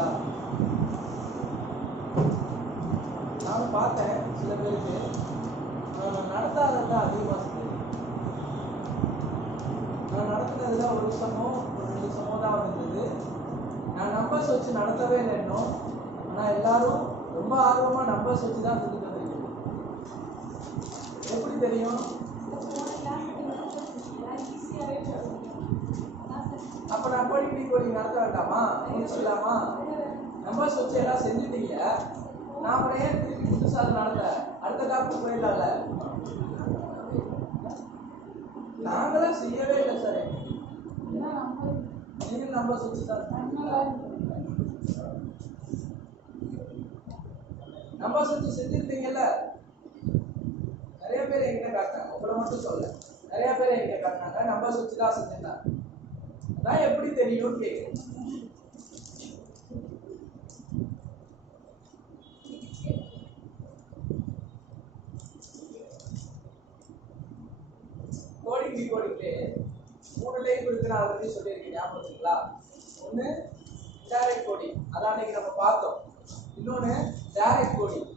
சரிங்களா? நான் பார்த்தேன் சில பேருக்கு நடத்தாதது அதிகமாக தெரியும். நான் நடத்துனதுல ஒரு வருஷமோ ஒரு 2 வருஷமோ தான் இருந்தது. நான் நம்பர்ஸ் வச்சு நடத்தவே இல்லை இன்னும். ஆனால் எல்லாரும் ரொம்ப ஆர்வமாக நம்பர்ஸ் வச்சு தான் சொல்லிட்டு வந்திருக்கீங்க. எப்படி தெரியும்? அப்ப நான் கோடிங் நடத்த வேண்டாமா? முடிச்சுக்கலாமா? நம்பர்ஸ் வச்சு எல்லாம் செஞ்சுட்டீங்க. நான் ஏன் திருப்பி புதுசாக அதை நடத்த? அடுத்த டாபிக் போயிடலாம்ல. நாங்களாம் செய்யவே இல்லை சார். நீங்க நம்பர்ஸ் வச்சு தான் நம்பர்ஸ் வச்சு செஞ்சிருந்தீங்கல்ல. நிறைய பேர் என்கிட்ட காட்டினாங்க, உங்களை மட்டும் சொல்ல. நிறைய பேர் என்கிட்ட காட்டினாங்க நம்பர்ஸ் வச்சு தான் செஞ்சிருந்தாங்க. அதான் எப்படி தெரியும் கேட்குறேன். கோடிங்லே 3 டைப் இருக்கு. நான் ஆல்ரெடி சொல்லியிருக்கேன், ஞாபகம் வச்சுங்களா? ஒன்று இன்டைரக்ட் கோடிங், அதான் அன்னைக்கு நம்ம பார்த்தோம். இன்னொன்று டைரக்ட் கோடிங்,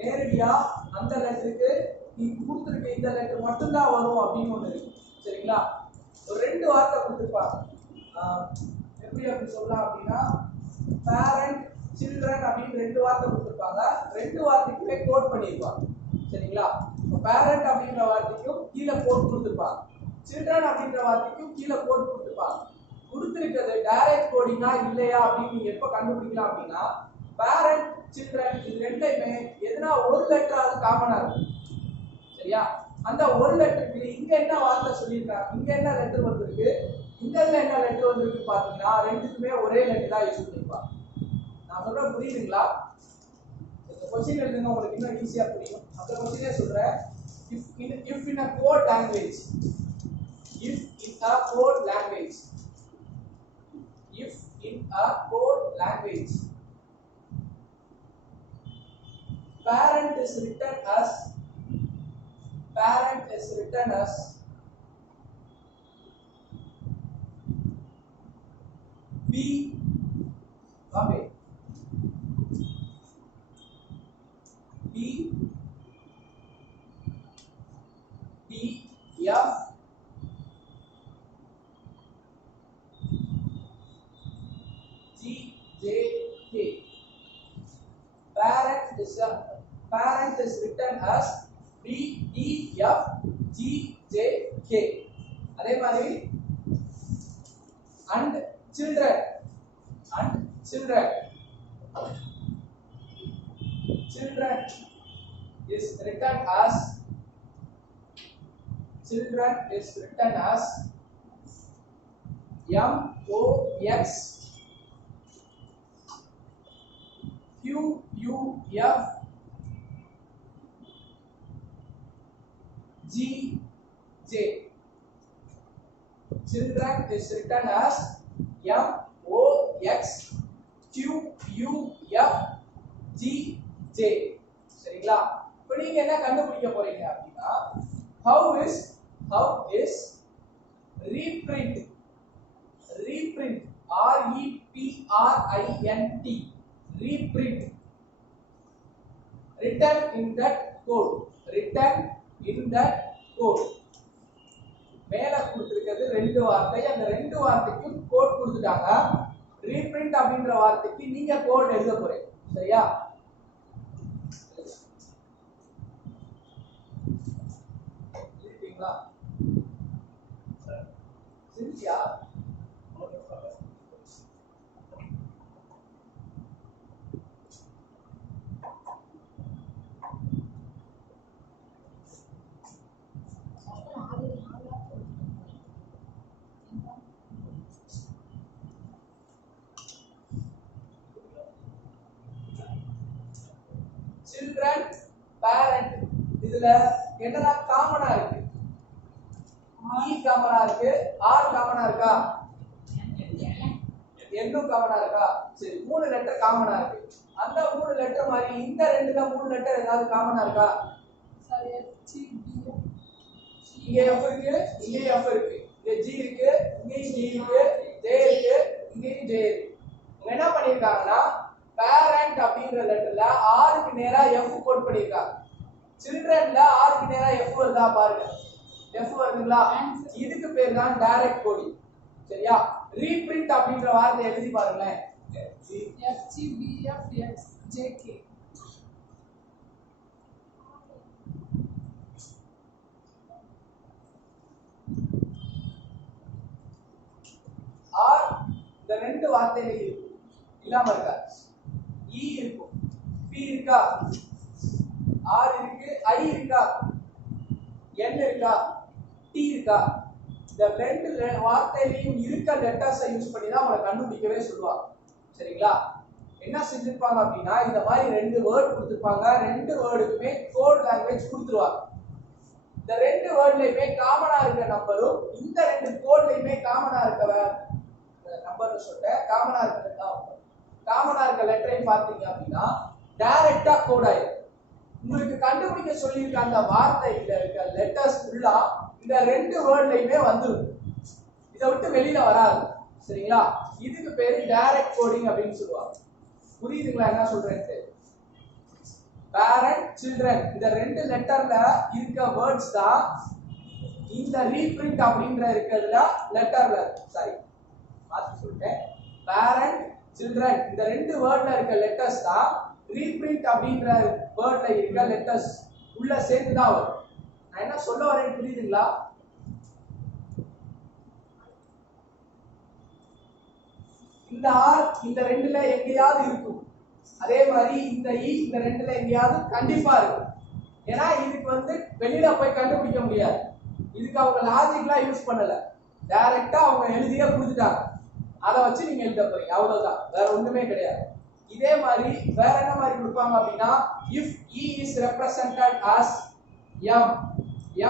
நேரடியா அந்த லெட்டருக்கு நீ கொடுத்துருக்க இந்த லெட்டர் மட்டும்தான் வரும் அப்படின்னு ஒன்று இருக்கு. சரிங்களா? ஒரு 2 வார்த்தை கொடுத்துருப்பாங்க. எப்படி அப்படி சொல்லலாம் அப்படின்னா, பேரண்ட் சில்ட்ரன் அப்படின்னு 2 வார்த்தை கொடுத்துருப்பாங்க. 2 வார்த்தைக்குமே கோட் பண்ணியிருப்பாங்க. சரிங்களா? பேரண்ட் அப்படிங்கிற வார்த்தைக்கும் கீழே கோட் கொடுத்துருப்பாங்க, சில்ட்ரன் அப்படிங்கிற வார்த்தைக்கும் கீழே கோட் கொடுத்துருப்பாங்க. கொடுத்துருக்கிறது டைரக்ட் கோடிங்கா இல்லையா அப்படின்னு நீங்க எப்ப கண்டுபிடிக்கலாம் அப்படின்னா, பேரண்ட் சில்ட்ரன் இது ரெண்டையுமே எதுனா ஒரு லெட்டராவது காமனா இருக்கும். சரியா? அந்த ஒரு லெட்டருக்கு இங்க என்ன வார்த்தை சொல்லியிருக்காங்க, இங்க என்ன லெட்டர் வந்திருக்கு, இங்க என்ன லெட்டர் வந்திருக்கு பாத்தீங்கன்னா ரெண்டுக்குமே ஒரே லெட்டர் தான் யூஸ் பண்ணிருப்பாங்க. நான் சொல்ற புரியுதுங்களா? இந்த क्वेश्चन எழுதுங்க, உங்களுக்கு இன்னும் ஈஸியா புரியும். அந்த क्वेश्चनே சொல்றேன். if in a code language if in a code language if in a code language parent is written as b Bombay b d f g j k. Parent is written as b d f g j k. அதே மாதிரி and children is written as m o x q u f g j. Children is written as m o x q u f g j. சரிங்களா? இப்போ நீங்க என்ன கண்டுபிடிக்க போறீங்க அப்படின்னா, how is reprint r e p r i n t reprint written in that code மேல கொடுத்திருக்கிறது 2 வார்த்தை. அந்த 2 வார்த்தைக்கும் கோட் கொடுத்துட்டாங்க. ரீபிரிண்ட் அப்படிங்கிற வார்த்தைக்கு நீங்க கோட் எழுத போறீங்க. சரியா? எழுதிட்டீங்களா? சரியா? children parent இதுல என்னடா காமனா இருக்கு? e காமனா இருக்கு, r காமனா இருக்கா, n காமனா இருக்கா? சரி, 3 லெட்டர் காமனா இருக்கு. அந்த 3 லெட்டர் மாதிரி இந்த 2ல 3 லெட்டர் ஏதாவது காமனா இருக்கா? சரி, இங்க f இருக்கு, இங்க f இருக்கு, இங்க g இருக்கு, இங்க g இருக்கு, j இருக்கு, இங்க j இருக்கு. என்ன வருதா பாருங்க, F வருதுங்களா, இதுக்கு பேர் தான் டைரக்ட் கோடிங். சரியா? ரீபிரிண்ட் அப்படின்ற வார்த்தை எழுதி பாருங்களேன். FGBFXJK. ஆர் இந்த ரெண்டு வார்த்தைகள் இருக்கும், இல்லாம இருக்கா? இ இருக்கும், பி இருக்கா, ஆர் இருக்கு, ஐ இருக்கா, என் இருக்கா, டி இருக்கா? இந்த ரெண்டு வார்த்தையிலையும் இருக்க லெட்டர்ஸை யூஸ் பண்ணி தான் உங்களை கண்டுபிடிக்கவே சொல்லுவாங்க. சரிங்களா? என்ன செஞ்சிருப்பாங்க அப்படின்னா, இந்த மாதிரி ரெண்டு வேர்ட் கொடுத்துருப்பாங்க, ரெண்டு வேர்டுக்குமே கோட் லாங்குவேஜ் கொடுத்துருவாங்க. இந்த ரெண்டு வேர்ட்லயுமே காமனா இருக்க நம்பரும் இந்த ரெண்டு கோட்லயுமே காமனா இருக்க நம்பர் சொல்லிட்டு காமனா இருக்க லெட்டரையும் பார்த்தீங்க அப்படின்னா டைரக்டா கோட் ஆயிடும். உங்களுக்கு கண்டுபிடிக்க சொல்லியிருக்க அந்த வார்த்தையில இருக்க லெட்டர்ஸ் ஃபுல்லா இந்த ரெண்டு வேர்ட்லயுமே வந்துடும், இதை விட்டு வெளியில வராது. சரிங்களா? இதுக்கு பேரு டைரக்ட் கோடிங் அப்படின்னு சொல்லுவாங்க. புரியுதுங்களா என்ன சொல்றேன்னு? பேரண்ட் சில்ட்ரன் இந்த ரெண்டு லெட்டர்ல இருக்க வேர்ட்ஸ் தான் இந்த ரீபிரிண்ட் அப்படின்ற இருக்கிறதுல லெட்டர்ல சாரி மாத்தி சொல்லிட்டேன். பேரண்ட் சில்ட்ரன் இந்த ரெண்டு வேர்ட்ல இருக்க லெட்டர்ஸ் தான் ரீபிரிண்ட் அப்படின்ற வேர்ட்ல இருக்க லெட்டர்ஸ் உள்ள சேர்த்து தான் வரும். நான் என்ன சொல்ல வரேன் புரியுதுங்களா? இந்த ஆர் இந்த ரெண்டுல எங்கேயாவது இருக்கும், அதே மாதிரி இந்த இ இந்த ரெண்டுல எங்கேயாவது கண்டிப்பா இருக்கும். ஏன்னா இதுக்கு வெளியில போய் கண்டுபிடிக்க முடியாது, இதுக்கு அவங்க லாஜிக்லாம் யூஸ் பண்ணல, டைரக்டா அவங்க எழுதியே கொடுத்துட்டாங்க, அதை வச்சு நீங்க எழுத போறீங்க, அவ்வளவுதான், வேற ஒண்ணுமே கிடையாது. இதே மாதிரி வேற என்ன மாதிரி கொடுப்பாங்க அப்படின்னா, if E is represented as M,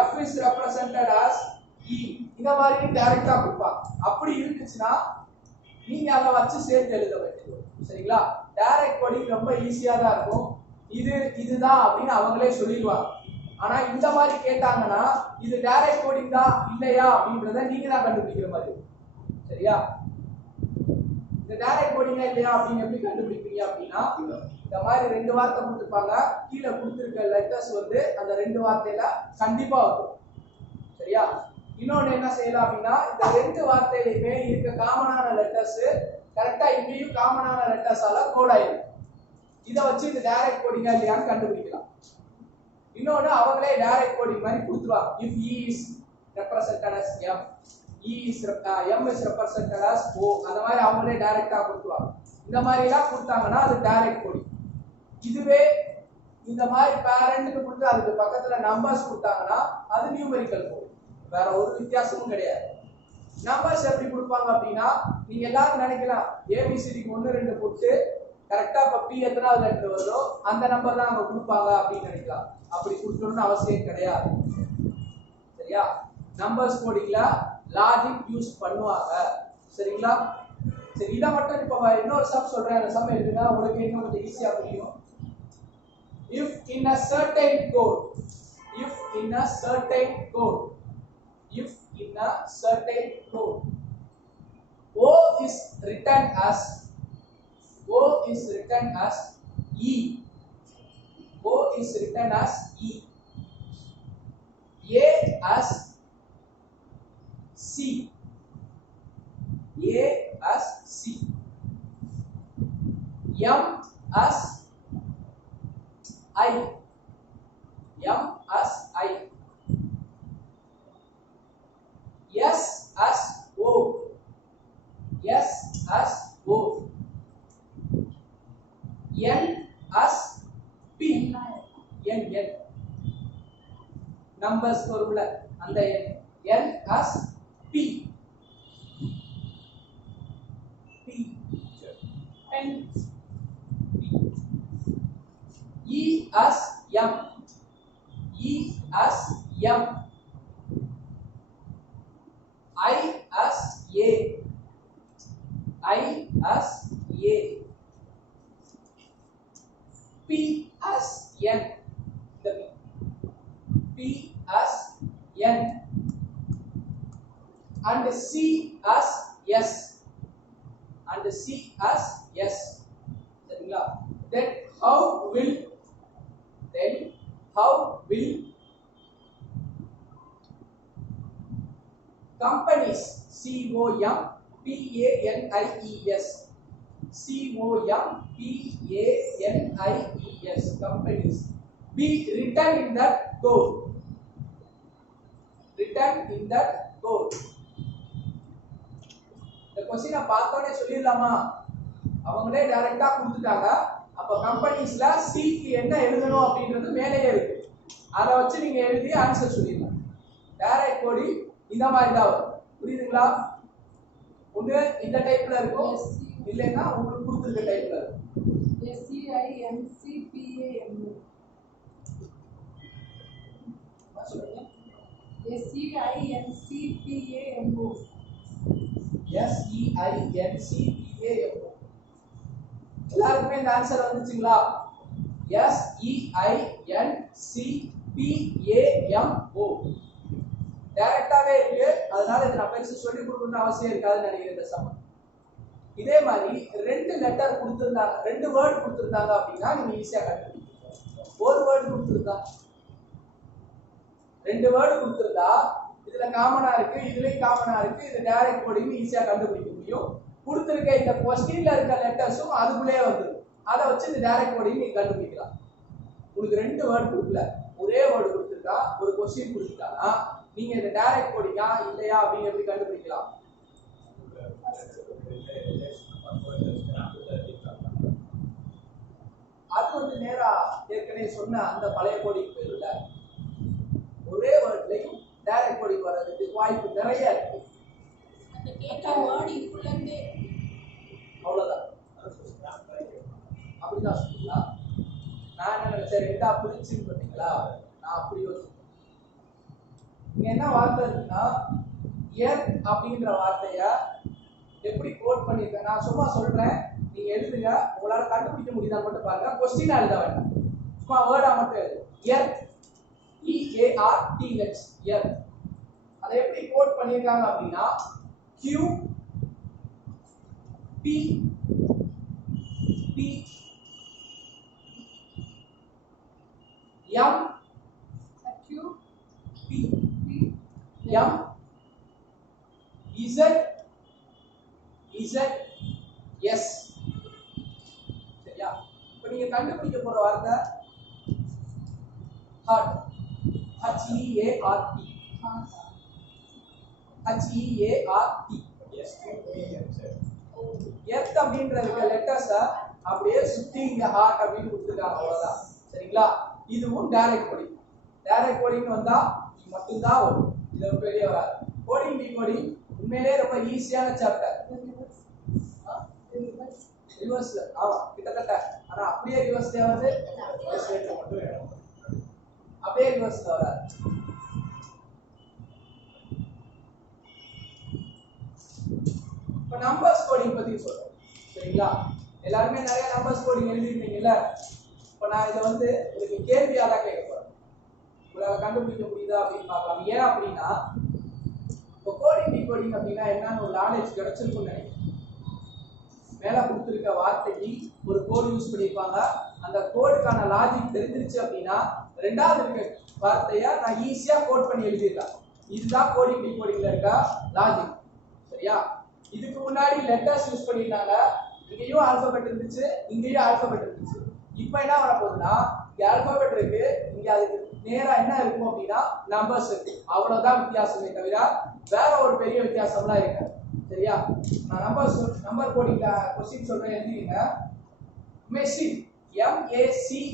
F is represented as E, இந்த மாதிரி டைரக்டா கொடுப்பாங்க. அப்படி இருந்துச்சுன்னா நீங்க அதை வச்சு சேர்த்து எழுத வேண்டியது. சரிங்களா? டைரக்ட் கோடிங் ரொம்ப ஈஸியா தான் இருக்கும், இதுதான் அப்படின்னு அவங்களே சொல்லிடுவாங்க. ஆனா இந்த மாதிரி கேட்டாங்கன்னா இது டைரக்ட் கோடிங் தான் இல்லையா அப்படின்றத நீங்க தான் கண்டுபிடிக்கிற மாதிரி. சரியா? இந்த டைரக்ட் கோடிங்கா இல்லையா அப்படின்னு எப்படி கண்டுபிடிப்பீங்க அப்படின்னா, இந்த மாதிரி ரெண்டு வார்த்தை கொடுத்துருப்பாங்க, கீழே கொடுத்துருக்க லெட்டர்ஸ் அந்த ரெண்டு வார்த்தையில கண்டிப்பா வரும். சரியா? இன்னொன்னு என்ன செய்யலாம் அப்படின்னா, இந்த ரெண்டு வார்த்தையிலுமே இருக்க காமனான லெட்டர்ஸ் கரெக்டா இங்கேயும் காமனான லெட்டர்ஸால கோட் ஆயிடும். இதை வச்சு இந்த டைரக்ட் கோடிங்கா இல்லையான்னு கண்டுபிடிக்கலாம். இன்னொன்னு அவங்களே டைரக்ட் கோடிங் மாதிரி கொடுத்துருவாங்க. if E is represented as M, M is represented as O, அந்த மாதிரி அவங்களே டைரக்டா கொடுத்துருவாங்க. இந்த மாதிரி எல்லாம் கொடுத்தாங்கன்னா அது டைரக்ட் கோடிங். இதுவே இந்த மாதிரி பேரண்ட்க்கு கொடுத்து அதுக்கு பக்கத்துல நம்பர்ஸ் கொடுத்தாங்கன்னா அது நியூமெரிக்கல் கோட், வேற ஒரு வித்தியாசமும் கிடையாது. நம்பர்ஸ் எப்படி கொடுப்பாங்க அப்படின்னா, நீங்க எல்லாரும் நினைக்கலாம் ஏபிசிடிக்கு 1 2 போட்டு கரெக்டா இப்ப பி எத்தனாவது லெட்டர் வருதோ அந்த நம்பர் தான் அவங்க கொடுப்பாங்க அப்படின்னு நினைக்கலாம். அப்படி கொடுக்கணும்னு அவசியம் கிடையாது. சரியா? நம்பர்ஸ் கோடிங்ல லாஜிக் யூஸ் பண்ணுவாங்க. சரிங்களா? சரி, இதை மட்டும் இப்ப இன்னொரு சம் சொல்றேன், அந்த சம் இருக்குன்னா உங்களுக்கு இன்னும் கொஞ்சம் ஈஸியா புரியும். if in a certain code O is written as E, O is written as E, A as C, A as C, M as I, M as I, S as O, S as O, N as P, N numbers formula and N as P, N E as M, E as M, I as A, I as A, P as N, P as N, and C as S, and C as S. Then how will companies, COMPANIES, COMPANIES, companies, be written in that code, written in that code. இந்த क्वेश्चனை பார்த்தோனே சொல்லிடலாமா? அவங்களே டைரக்டா கொடுத்துட்டாங்க. அப்ப கம்பெனிஸ்ல சிக்கு என்ன எழுதணும் அப்படின்றது மேலேயே இருக்கு. அதை வச்சு நீங்க எழுதி ஆன்சர் சொல்லிடலாம். டைரக்ட் கோடிங் இந்த மாதிரி தான் வரும். புரியுதுங்களா? ஒண்ணு இந்த டைப்ல இருக்கும், இல்லைன்னா உங்களுக்கு கொடுத்துருக்க டைப்ல இருக்கும். SEINCPAMO சொல்லுங்க. SEINCPAMO SEINCPAMO. எல்லாருக்குமே இந்த ஆன்சர் வந்துச்சுங்களா? SEINCPAMO டைரக்டாவே இருக்கு. அதனால இத நான் பெருசா சொல்லி கொடுக்கணும்னு அவசியம் இருக்காதுன்னு நினைக்கிறேன் இந்த சம். இதே மாதிரி ரெண்டு லெட்டர் கொடுத்திருந்தாங்க, ரெண்டு வேர்ட் கொடுத்திருந்தாங்க அப்படின்னா நீங்க ஈஸியா கண்டுபிடிக்கலாம். ஒரு வேர்ட் கொடுத்திருந்தா, ரெண்டு வேர்ட் கொடுத்திருந்தா இதுல காமனா இருக்கு, இதுலயும் காமனா இருக்கு, இது டைரக்ட் கோடிங் ஈஸியா கண்டுபிடிக்க முடியும். கொடுத்திருக்க இந்த क्वेश्चनல இருக்க லெட்டர்ஸும் அதுக்குள்ளே வந்துரும். அதை வச்சு இந்த டைரக்ட் கோடிங் நீங்க கண்டுபிடிக்கலாம். உங்களுக்கு ரெண்டு வேர்ட் கொடுக்கல, ஒரே வேர்ட் கொடுத்திருக்கா, ஒரு क्वेश्चन கொடுத்துட்டானா நீங்க இந்த டைரக்ட் கோடிங்கா இல்லையா அப்படின்னு எப்படி கண்டுபிடிக்கலாம்? அது வந்து நேரா ஏற்கனவே சொன்ன அந்த பழைய கோடிங் பேருல ஒரே வேர்ட்லயும் டைரக்ட் கோடிங் வர்றதுக்கு வாய்ப்பு நிறைய இருக்கு. அந்த கேட்ட வேர்ட் இதுக்குள்ள இருந்தே அவ்வளவுதான். அப்படிதான் சொல்றீங்களா? நான் என்ன நினைச்சேன், ரெண்டா பிரிச்சுன்னு சொன்னீங்களா? நான் அப்படி யோசிச்சேன். இங்க என்ன வார்த்தை இருக்குன்னா, எர்த் அப்படின்ற வார்த்தைய எப்படி கோட் பண்ணிருக்கேன் நான் சும்மா சொல்றேன், நீங்க எழுதுங்க. உங்களால கண்டுபிடிக்க முடியுதா மட்டும் பாருங்க. क्वेश्चन எழுத வேண்டாம், சும்மா வேர்டா மட்டும் எழுது. Earth, EARTH, earth. அதை எப்படி கோட் பண்ணிருக்காங்க அப்படின்னா Q P P M Q P M Z Z S. சரியா? இப்போ நீங்க கண்டுபிடிக்க போற வார்த்தை ஹார்ட், HEART, HEART. எர்த் அப்படின்ற லெட்டர்ஸ அப்படியே சுத்தி இங்க ஹார்ட் அப்படின்னு கொடுத்துருக்காங்க, அவ்வளவுதான். சரிங்களா? இதுவும் டைரக்ட் கோடிங். டைரக்ட் கோடிங் வந்தா இது மட்டும் தான் வரும், இத விட்டு வெளியே வராது. கோடிங் டிகோடிங் உண்மையிலேயே ரொம்ப ஈஸியான சாப்டர். ரிவர்ஸ்ல ஆமா கிட்டத்தட்ட, ஆனா அப்படியே ரிவர்ஸ்ல வந்து மட்டும் வேணும், அப்படியே ரிவர்ஸ்ல வராது. இப்போ நம்பர்ஸ் கோடிங் பத்தி சொல்றேன். சரிங்களா? எல்லாருமே நிறைய நம்பர்ஸ் கோடிங் எழுதிருந்தீங்கல்ல. இப்போ நான் இதை வந்து உங்களுக்கு கேள்வியா தான் கேட்க போறேன். உங்களால கண்டுபிடிக்க முடியுதா அப்படின்னு பார்க்கலாம். ஏன் அப்படின்னா இப்போ கோடிங் டிகோடிங் அப்படின்னா என்னன்னு ஒரு நாலேஜ் கிடைச்சிருக்கும்னு நினைக்கிறேன். மேல கொடுத்துருக்க வார்த்தைக்கு ஒரு கோடு யூஸ் பண்ணியிருப்பாங்க. அந்த கோடுக்கான லாஜிக் தெரிஞ்சிருச்சு அப்படின்னா ரெண்டாவது இருக்க வார்த்தையை நான் ஈஸியா கோட் பண்ணி எழுதிடலாம். இதுதான் கோடிங் டிகோடிங்ல இருக்க லாஜிக். சரியா? இதுக்கு முன்னாடி லெட்டர்ஸ் யூஸ் பண்ணிருந்தாங்க. இங்கேயும் ஆல்பபெட் இருந்துச்சு, இங்கேயும் ஆல்பபெட் இருந்துச்சு. இப்போ என்ன வர போகுதுன்னா இங்க ஆல்பபெட் இருக்கு, இங்க அதுக்கு நேரா என்ன இருக்கும் அப்படின்னா நம்பர்ஸ் இருக்கு. அவ்வளவுதான் வித்தியாசமே தவிர வேற ஒரு பெரிய வித்தியாசம்லாம் இருக்கு. சரியா? நான் நம்பர் கோடிங்ல क्वेश्चन சொல்றேன், எழுதிங்க. Machine, MECHINE, machine,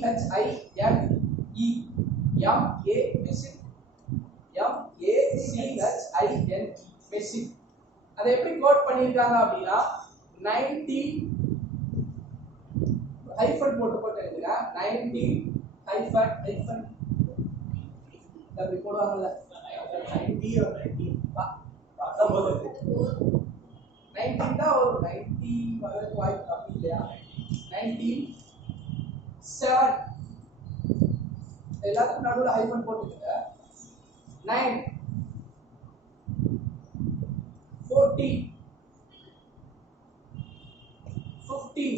MECHINE, machine. அதை எப்படி கோட் பண்ணிருக்காங்க அப்படின்னா 19 ஹைபன் போட்டு எழுதுங்க. 19 ஹைபன் அப்படி போடுவாங்கல்ல, 19 தான் ஒரு 90 வரதுக்கு வாய்ப்பு கம்மி இல்லையா? 97 எல்லாத்துக்கும் நடுவில் ஹைபன் போட்டுக்கங்க. 9 14 15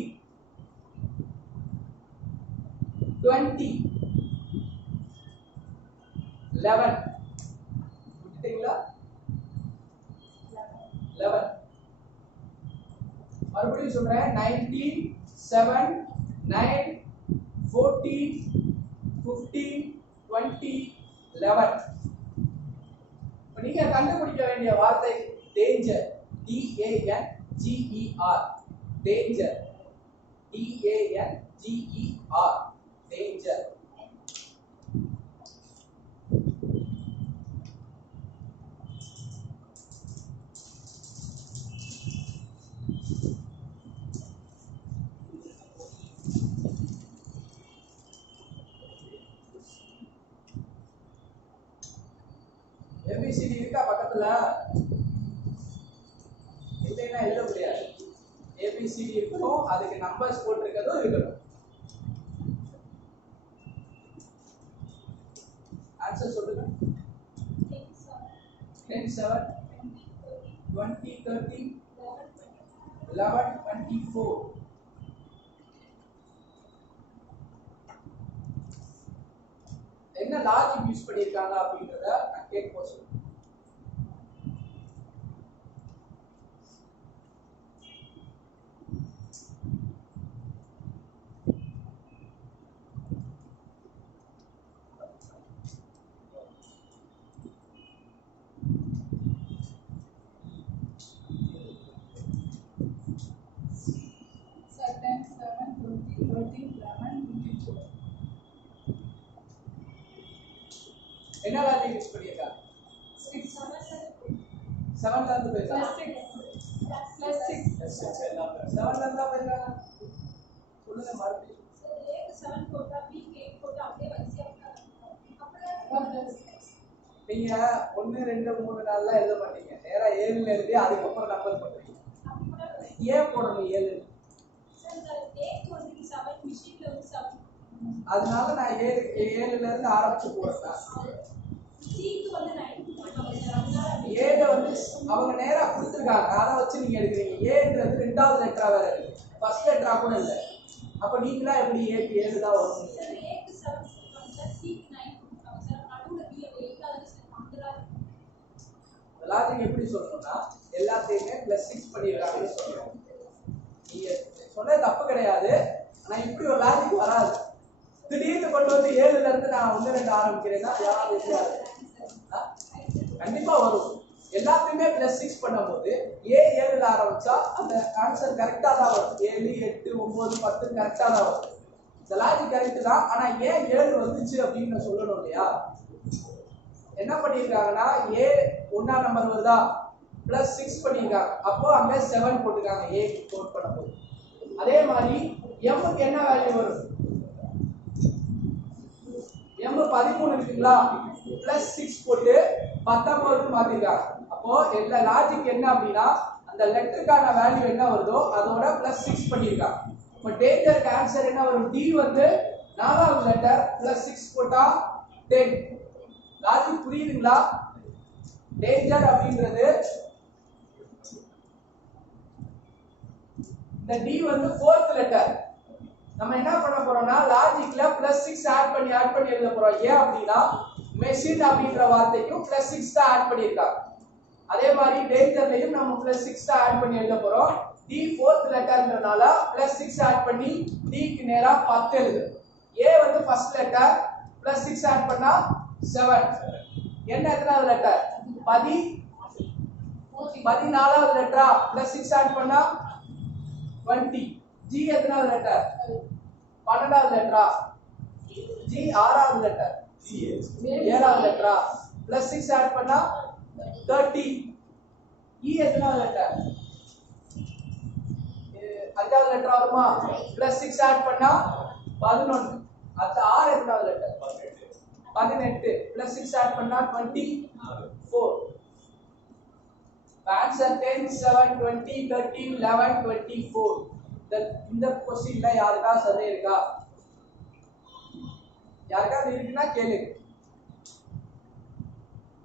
20 11 விட்டுட்டீங்களா? 11. மறுபடியும் சொல்றேன் 19 7 9 14 15 20 11. இப்ப நீங்க கண்டுபிடிக்க வேண்டிய வார்த்தை danger, DANGER, danger, DANGER, danger. ABCD இருக்கா பக்கத்துல? இல்லைன்னா எழுத முடியாது. ABCD இருக்கணும், அதுக்கு நம்பர்ஸ் போட்டிருக்கதும் இருக்கணும். ஆன்சர் சொல்லுங்க. 10 7 20 30 11 24. என்ன லாஜிக் யூஸ் பண்ணிருக்காங்க அப்படின்றத நான் கேட்க சொல்றேன். என்ன லாஜிக் யூஸ் பண்ணிருக்காங்க? 7 ல இருந்து போயிருக்காங்க. plus 6 7 ல இருந்து போயிருக்காங்க. சொல்லுங்க மறுபடியும். A க்கு 7 போட்டா B க்கு 8 போட்டா அப்படியே வரிசையா அப்புறம் நீங்க 1 2 3 4 லாம் எழுத மாட்டீங்க. நேரா 7 ல எழுதி அதுக்கு அப்புறம் நம்பர் போடுறீங்க. ஏன் போடணும் 7? சார் A க்கு வந்து 7 மிஷின்ல வந்து 7. அதனால நான் 7 ல இருந்து ஆரம்பிச்சு போடுறேன். C க்கு வந்து 9 போட்டாங்க சார். அதனால 7 வந்து அவங்க நேரா கொடுத்திருக்காங்க. அத வச்சு நீங்க எடுக்கிறீங்க. ஏன்றது ரெண்டாவது லெட்டரா வேற இருக்கு. ஃபர்ஸ்ட் லெட்டரா கூட இல்ல. அப்ப நீங்களா எப்படி A க்கு 7 தான் வரும்? சார் A க்கு 7 போட்டாங்க சார். C க்கு 9 போட்டாங்க சார். நடுவுல B ல 8 ஆகுது சார். அங்கதான் லாஜிக் எப்படி சொல்லணும்னா எல்லாத்தையுமே +6 பண்ணிருக்காங்கன்னு சொல்றோம். நீங்க சொன்ன தப்பு கிடையாது. ஆனா இப்படி ஒரு லாஜிக் வராது. திடீர்னு கொண்டு வந்து 7 ல இருந்து நான் 1 2 ஆரம்பிக்கிறேன்னா யாராவது இருக்காது. கண்டிப்பா வரும். எல்லாத்தையுமே +6 பண்ணும்போது A 7 ல ஆரம்பிச்சா அந்த ஆன்சர் கரெக்ட்டா தான் வரும். 7 8 9 10 கரெக்ட்டா தான் வரும். இந்த லாஜிக் கரெக்ட் தான். ஆனா ஏன் 7 வந்துச்சு அப்படின்னு நான் சொல்லணும் இல்லையா? என்ன பண்ணிருக்காங்கன்னா A 1ஆம் நம்பர் வருதா +6 பண்ணிருக்காங்க. அப்போ அங்க 7 போட்டுருக்காங்க A கோட் பண்ணும்போது. அதே மாதிரி M க்கு என்ன வேல்யூ வரும்? M 13 இருக்குங்களா? +6 போட்டு 19 மாத்திருக்காங்க. அப்போ எல்லா லாஜிக் என்ன அப்படின்னா அந்த லெட்டருக்கான வேல்யூ என்ன வருதோ அதோட +6 பண்ணிருக்காங்க. இப்போ டேஞ்சருக்கு ஆன்சர் என்ன வரும்? D வந்து 4வது லெட்டர் +6 போட்டா 10. லாஜிக் புரியுதுங்களா? டேஞ்சர் அப்படிங்கிறது இந்த D வந்து 4th லெட்டர். நம்ம என்ன பண்ண போறோம்னா லாஜிக்ல +6 ஆட் பண்ணி எழுத போறோம். ஏன் அப்படின்னா மெஷின் அப்படிங்கற வார்த்தைக்கும் +6 தான் ஆட் பண்ணிருக்காங்க. அதே மாதிரி டேஞ்சர்லயும் நம்ம +6 தான் ஆட் பண்ணி எழுத போறோம். D 4th லெட்டர்ன்றனால +6 ஆட் பண்ணி D க்கு நேரா 10 எழுது. A வந்து ஃபர்ஸ்ட் லெட்டர் +6 ஆட் பண்ணா 7. என்ன எத்தனாவது லெட்டர்? 14வது லெட்டரா +6 ஆட் பண்ணா 20. G எத்தனாவது லெட்டர்? 12வது லெட்டரா? G 6வது லெட்டர். 7வது லெட்டரா? +6 ஆட் பண்ணா 30. E எத்தனாவது லெட்டர்? 5வது லெட்டர் வருமா? +6 ஆட் பண்ணா 11. அடுத்து R எத்தனாவது லெட்டர்? 18. +6 ஆட் பண்ணா 24. Answer 10 7 20 13 11 24. இந்த क्वेश्चनல யாருக்கா சந்தேகம் இருக்கா? யாருக்கா இருக்குன்னா கேளுங்க.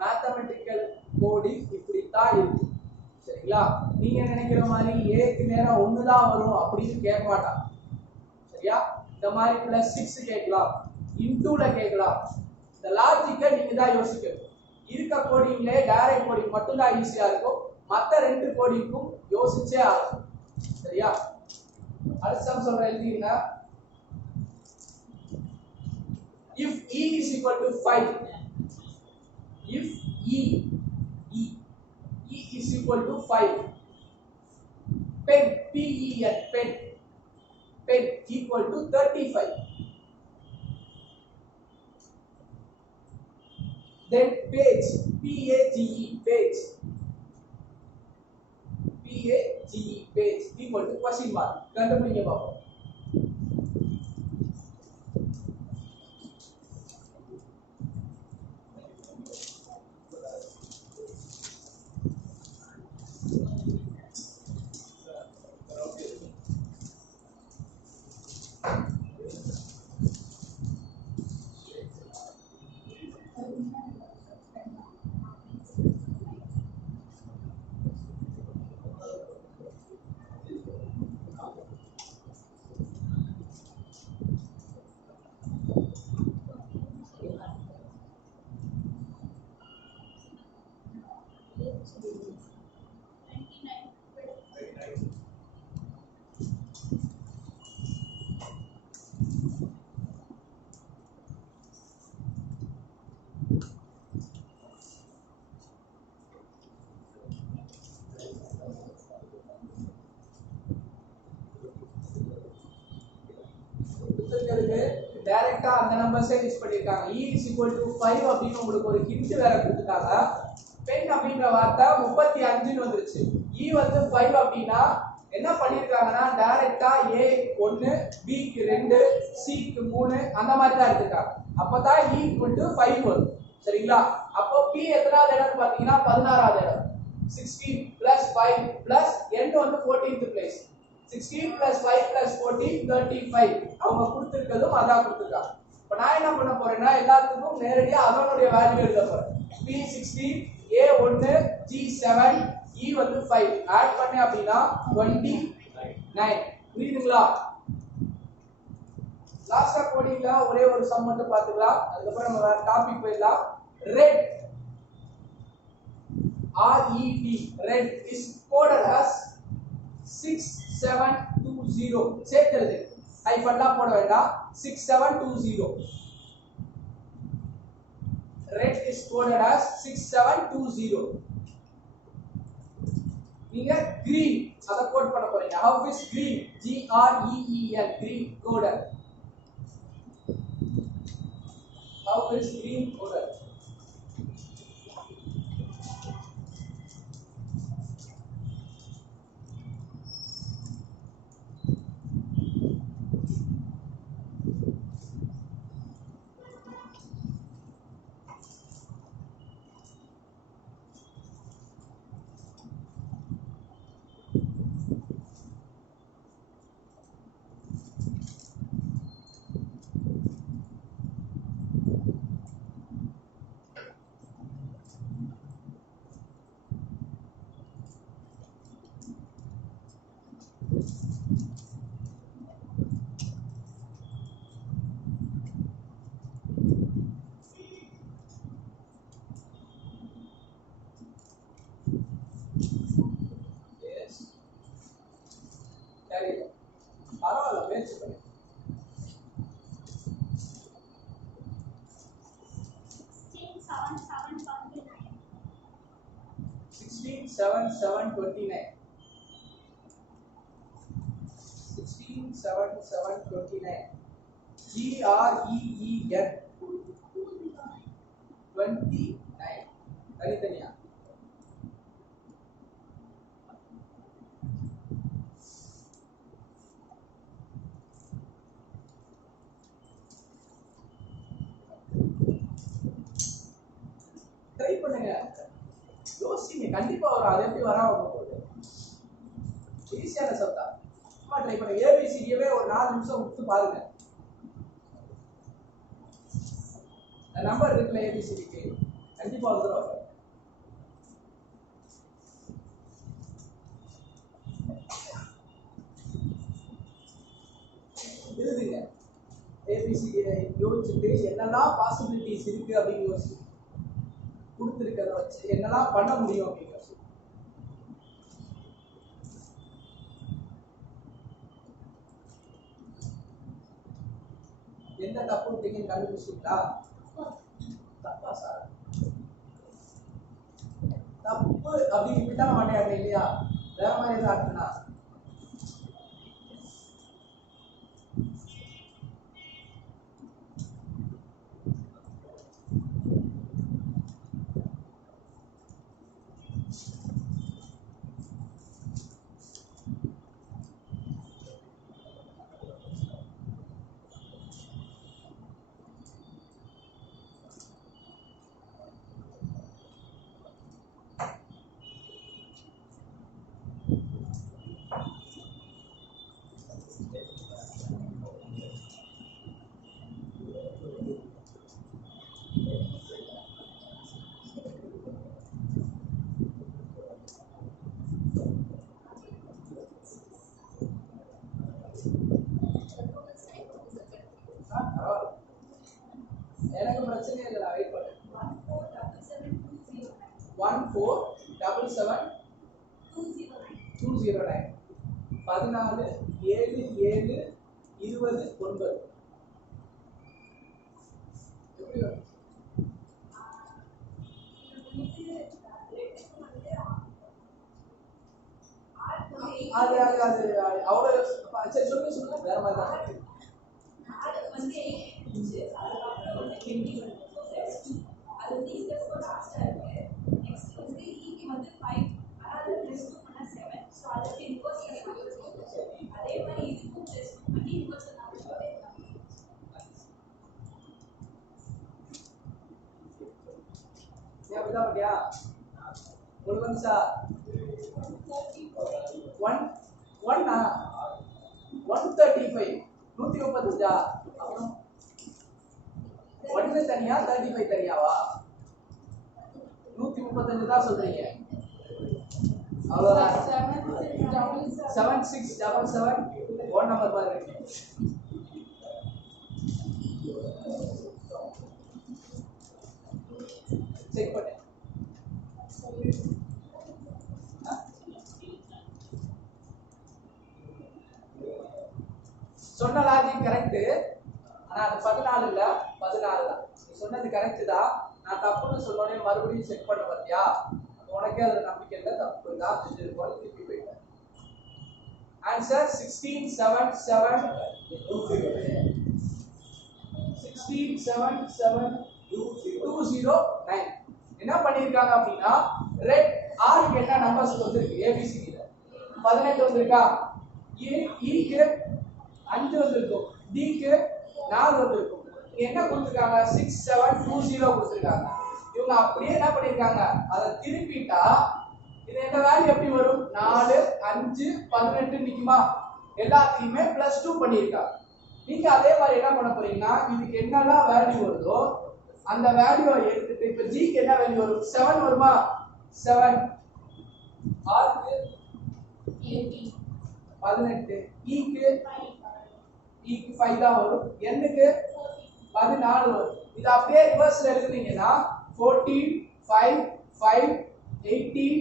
மேத்தமேட்டிக்கல் கோடிங் இப்படி தான் இருக்கு. சரிங்களா? நீங்க நினைக்கிற மாதிரி A க்கு நேரா 1 தான் வரும் அப்படின்னு கேட்க மாட்டாங்க. சரியா? இந்த மாதிரி +6 கேட்கலாம், இன்டூல கேட்கலாம். இந்த லாஜிக்கை நீங்க தான் யோசிக்கணும். இருக்க கோடிங்ல டைரக்ட் கோடிங் மட்டும் தான் ஈஸியா இருக்கும். மத்த ரெண்டு கோடிக்கும் யோசிச்சே ஆகும். சரியா? அடுத்த சம் சொல்ற எழுதிங்க. if e is equal to 5, if e is equal to 5, pen pen equal to 35, then page page equal to question mark. கண்டுபிடிங்க பாப்போம். டைரக்டா அந்த நம்பர்ஸே யூஸ் பண்ணிருக்காங்க. e is equal to 5 அப்படினு உங்களுக்கு ஒரு ஹிண்ட் வேற கொடுத்துட்டாங்க. பென் அப்படிங்கற வார்த்தை 35 ன்னு வந்துருச்சு. e வந்து 5 அப்படினா என்ன பண்ணிருக்காங்கன்னா டைரக்டா a 1 b க்கு 2 c க்கு 3 அந்த மாதிரி தான் எடுத்துட்டாங்க. அப்பதான் e equal to 5 வரும். சரிங்களா? அப்போ p எத்தனாவது இடம்னு பாத்தீங்கன்னா 16வது இடம். 16 plus 5 plus n வந்து 14th place. 16 plus 5 plus 14 35. அவங்க கொடுத்திருக்கிறதும் அதான் கொடுத்திருக்காங்க. இப்போ நான் என்ன பண்ண போறேன்னா எல்லாத்துக்கும் நேரடியா அதனுடைய வேல்யூ எழுத போறேன். p 16 a 1 g 7 e வந்து 5 ஆட் பண்ணே அப்படினா 29. புரியுதுங்களா? லாஸ்டா கோடிங்ல ஒரே ஒரு சம் மட்டும் பாத்துக்கலாம். அதுக்கு அப்புறம் நம்ம வேற டாபிக் போயிடலாம். Red red is coded as 6720. சேர்க்கிறது ஹைபன்லாம் போட வேண்டாம். 6720. red is coded as 6720. நீங்க green அத கோட் பண்ண போறீங்க. how is green? g r e e n green coded. how is green coded? பரவாயில்ல முயற்சி பண்ணு. 167729. 167729. GREEN 29. தனித்தனியா ட்ரை பண்ணுங்க, யோசிங்க, கண்டிப்பா வரும். அது எப்படி வராம போகுது? ஈஸியான சப்தா சும்மா ட்ரை பண்ணுங்க. ஏபிசிடியவே ஒரு 4 நிமிஷம் கொடுத்து பாருங்க. நம்பர் இருக்குல்ல ஏபிசிடிக்கு கண்டிப்பா வந்துடும். எழுதுங்க. ஏபிசிடியை யோசிச்சுட்டு என்னெல்லாம் பாசிபிலிட்டிஸ் இருக்கு அப்படின்னு யோசிச்சு கொடுத்துருக்கிறத வச்சு என்னெல்லாம் பண்ண முடியும் அப்படின்னு யோசிச்சு எந்த தப்பு விட்டீங்கன்னு கண்டுபிடிச்சிட்டீங்களா? தப்பா சார்? தப்பு அப்படி இப்படித்தான் மாட்டாங்க இல்லையா? வேற மாதிரி தான் இருக்குண்ணா. எனக்கு பிரச்சனை இல்லை, வெயிட் பண்ணு. 1477209 14 7 7 20 9 எப்படி வரும்? அது அது அது அவ்வளோ சரி சொல்லுங்க சொல்லுங்க வேற மாதிரி தான். அப்படிதான் பாத்தியா? உங்களுக்கு வந்துச்சா? 135 135 அப்புறம் 1 தனியா 35 தனியாவா? 135 தான் சொல்றீங்க. அவ்வளவுதான். 7677 1 நம்பர் மாதிரி இருக்கு. செக் பண்ணு. சொன்ன லாஜிக் கரெக்ட். ஆனா அது 14 இல்ல 16 தான். நீ சொன்னது கரெக்ட் தான். நான் தப்புன்னு சொன்னோனே மறுபடியும் செக் பண்ண பார்த்தியா? உனக்கே அதுல நம்பிக்கை இல்ல, தப்பு தான் செஞ்சது போல திருப்பி போயிட்டேன். ஆன்சர் 1677209. என்ன பண்ணிருக்காங்க அப்படின்னா ரெட் ஆருக்கு என்ன நம்பர்ஸ் வந்திருக்கு? ஏபிசிடில 18 வந்திருக்கா, ஈக்கு 5 வந்திருக்கும், டிக்கு 4 வந்திருக்கும். என்ன கொடுத்திருக்காங்க? 6720 கொடுத்திருக்காங்க. இவங்க அப்படியே என்ன பண்ணிருக்காங்க? அதை திருப்பிட்டா இது என்ன வேல்யூ எப்படி வரும்? 4 5 18 நிக்குமா? எல்லாத்தையுமே +2 பண்ணிருக்காங்க. நீங்க அதே மாதிரி என்ன பண்ண போறீங்கன்னா இதுக்கு என்னெல்லாம் வேல்யூ வருதோ அந்த வேல்யூவை எடுத்துட்டு இப்ப ஜிக்கு என்ன வேல்யூ வரும்? 7 வருமா? 7 ஆருக்கு 18 ஈக்கு 5 தான் வரும், எண்ணுக்கு 14 வரும். இது அப்படியே ரிவர்ஸ்ல எழுதுனீங்கன்னா 14 5 5 18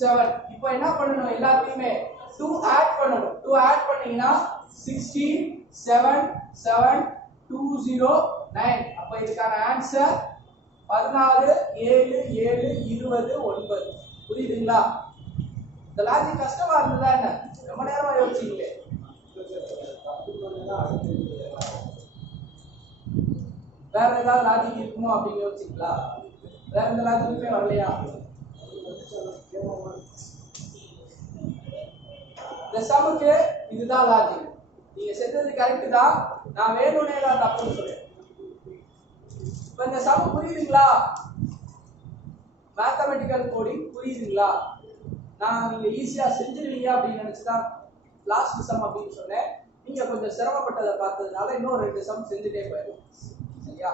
7. இப்போ என்ன பண்ணணும்? எல்லாத்தையுமே 2 ஆட் பண்ணணும். 2 ஆட் பண்ணீங்கன்னா 16 7 7 209. அப்ப இதுக்கான ஆன்சர் 14 7 7 20 9. புரியுதுங்களா? இந்த லாஜிக் கஷ்டமா இருந்ததா என்ன? ரொம்ப நேரமா யோசிச்சீங்களே. வேற ஏதாவது லாஜிக் இருக்குமோ அப்படின்னு யோசிச்சீங்களா? வேற எந்த லாஜிக்குமே வரலையா? இந்த சமுக்கு இதுதான் லாஜிக். நீங்க செஞ்சது கரெக்ட் தான், நான் வேணும்னே தான் தப்புன்னு சொல்றேன். இப்ப இந்த சம புரியுதுங்களா? மேத்தமெட்டிக்கல் கோடிங் புரியுதுங்களா? நான் நீங்க ஈஸியா செஞ்சிருவீங்க அப்படின்னு நினைச்சுதான் லாஸ்ட் சம் அப்படின்னு சொன்னேன். நீங்க கொஞ்சம் சிரமப்பட்டதை பார்த்ததுனால இன்னும் 2 சம் செஞ்சுட்டே போயிடும். சரியா?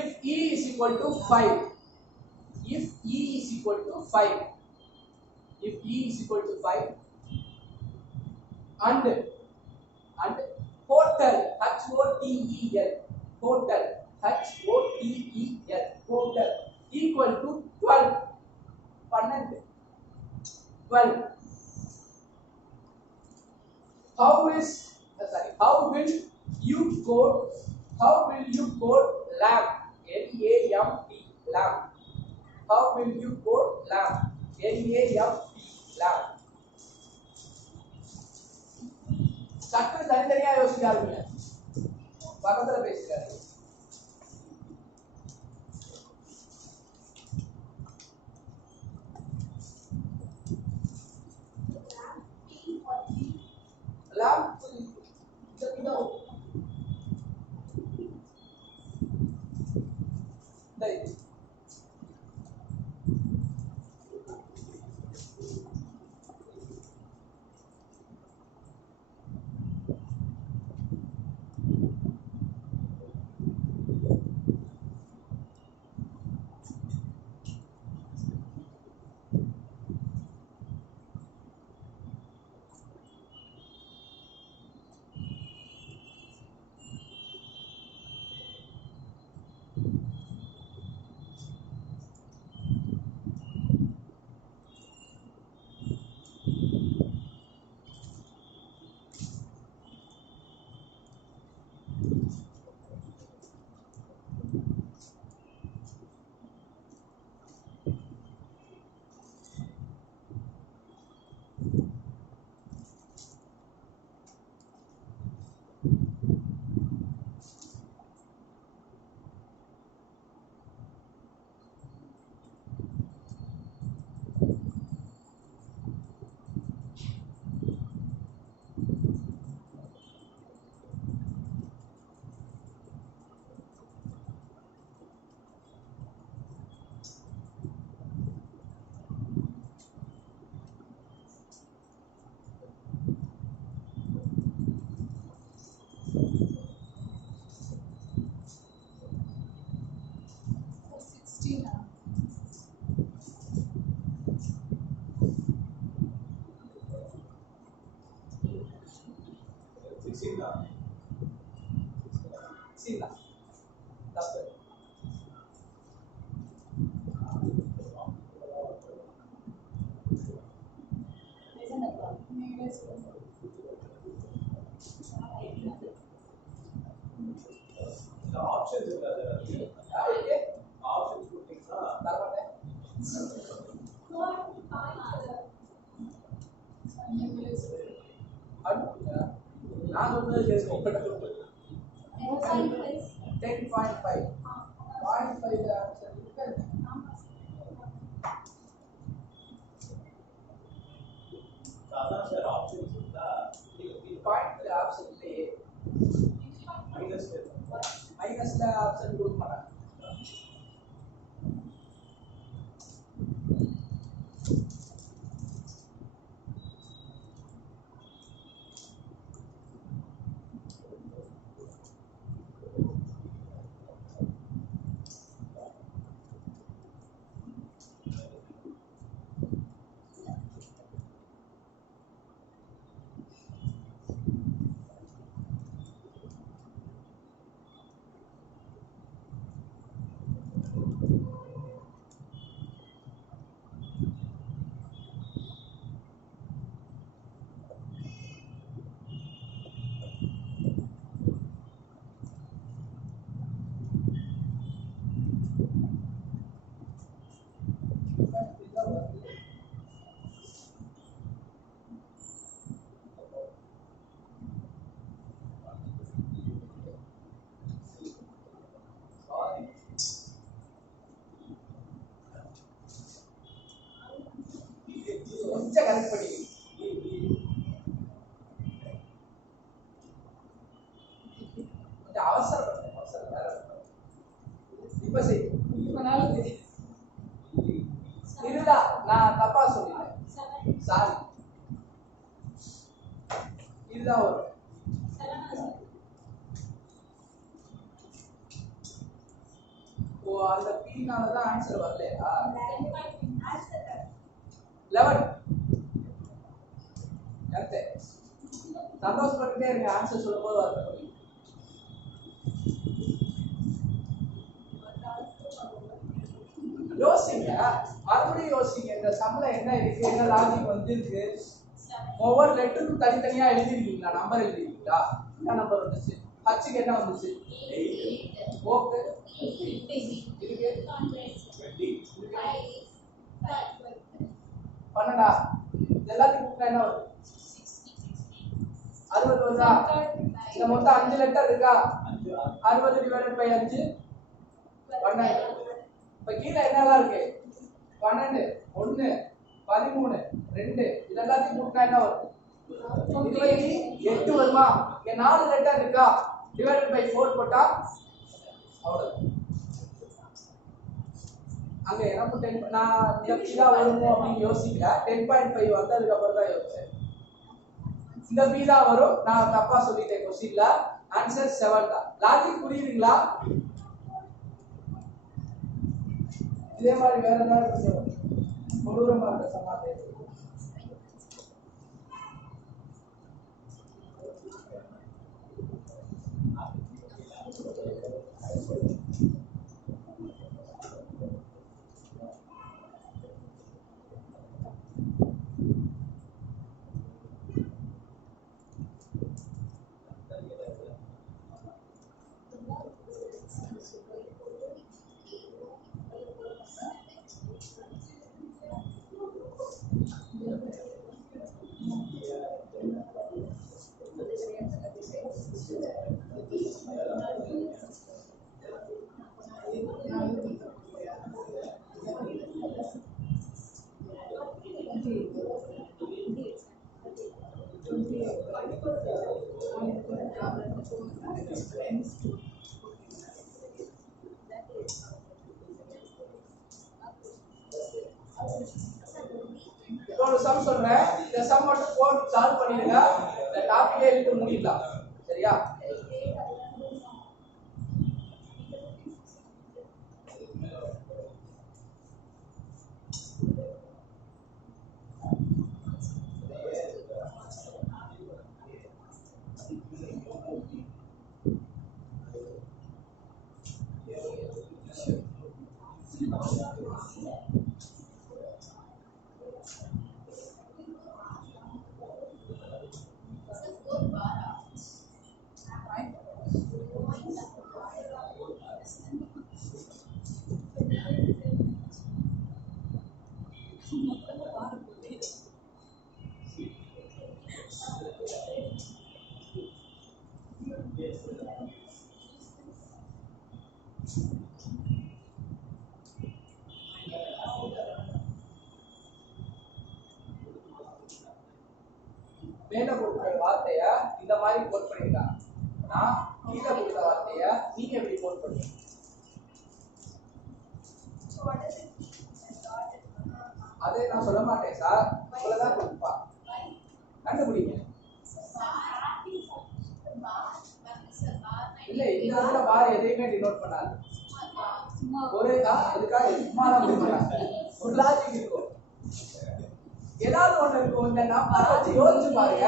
If E is equal to 5, if E is equal to 5, if E is equal to 5, and hotel HOTEL hotel HOTEL hotel equal to 12 12. How will you code lamp LAMP lamp? How will you code lamp LAMP lamp? சற்று தனித்தனியா யோசிக்காதீங்க, பக்கத்துல பேசுறாரு. lamp நான் சொல்றது கேளுங்க, உங்கள்கிட்ட சொல்றது 10.5 0.5 ஆன்சர் இருக்கு. அதான் சார் ஆப்ஷன்ஸ் இருந்தா பாயிண்ட்ல ஆப்ஷன் இல்லையே, மைனஸ்ல ஆப்ஷன் கொடுக்க மாட்டாங்க. கொஞ்சம் கனெக்ட் பண்ணி கொஞ்சம் அவசரம் வேற இப்ப சரி இருந்தா நான் தப்பா சொல்லிட்டேன், சாரி. இதுதான் வரும். ஓ அந்த பீனால தான் ஆன்சர் வரலையா? 11 அடுத்து சந்தோஷப்பட்டுட்டே இருங்க, ஆன்சர் சொல்லும்போது வருத்தப்படுவீங்க. யோசிங்க, மறுபடியும் யோசிங்க. இந்த சம்ல என்ன இருக்கு, என்ன லாஜிக் வந்திருக்கு. ஒவ்வொரு லெட்டருக்கும் தனித்தனியா எழுதிருக்கீங்களா? நம்பர் எழுதிருக்கீங்களா? என்ன நம்பர் வந்துச்சு? ஹச்சுக்கு என்ன வந்துச்சு? ஓக்கு இதுக்கு 12. எல்லாத்தையும் கூட்டினா என்ன வருது? 60 வருதா? இந்த மொத்தம் 5 லெட்டர் இருக்கா? 60 டிவைடட் பை 5 12. இப்ப கீழே என்னலாம் இருக்கு? 12, 1, 13, 2 இது எல்லாத்தையும் கூட்டினா என்ன வரும்? 28 வருமா? இங்க 4 லெட்டர் இருக்கா? டிவைடட் பை 4 போட்டா அவ்வளவு. அங்க எனக்கு 10 நான் இந்த பீடா வருமோ அப்படின்னு யோசிக்கல. 10.5 வந்ததுக்கு அப்புறம் தான் யோசிச்சேன். இந்த பீடா வரும். நான் தப்பா சொல்லிட்டேன் क्वेश्चनல. ஆன்சர் 7 தான். லாஜிக் புரியுதுங்களா? இதே மாதிரி வேற ஏதாவது கொஞ்சம் கொடூரமா இருக்க சமாதானம். ஒரு சம் சொல்றேன். இந்த சம் மட்டும் போட்டு சால்வ் பண்ணிடுங்க. இந்த டாபிக்கே இழுத்து முடியலாம். சரியா? மேல கொடுத்த வார்த்தைய இந்த மாதிரி கோட் பண்ணிருக்காங்க. நான் கீழே கொடுத்த வார்த்தைய நீங்க எப்படி கோட் பண்ணுவீங்க? அதே நான் சொல்ல மாட்டேன் சார். இவ்வளவுதான் கொடுப்பா. கண்டுபிடிங்க. இல்ல இந்த இடத்துல பார் எதையுமே டினோட் பண்ணாது. ஒரே தான் அதுக்காக சும்மா தான் பண்ணாங்க. ஒரு லாஜிக் இருக்கும். ஏதாவது ஒண்ணு இருக்கும். இந்த நம்பர் வச்சு யோசிச்சு பாருங்க.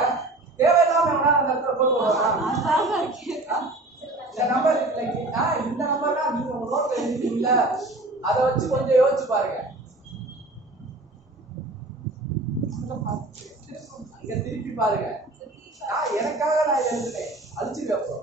தேவையில்லாம எவனா அந்த இடத்துல போட்டு வருவாங்க. இந்த நம்பர் இருக்குல்ல, இந்த நம்பர் தான் நீங்க உங்க நோட்ல எழுதிட்டீங்கல்ல, அதை வச்சு கொஞ்சம் யோசிச்சு பாருங்க. இங்க திருப்பி பாருங்க. எனக்காக நான் எழுதுனேன். அழிச்சுக்க அப்போ.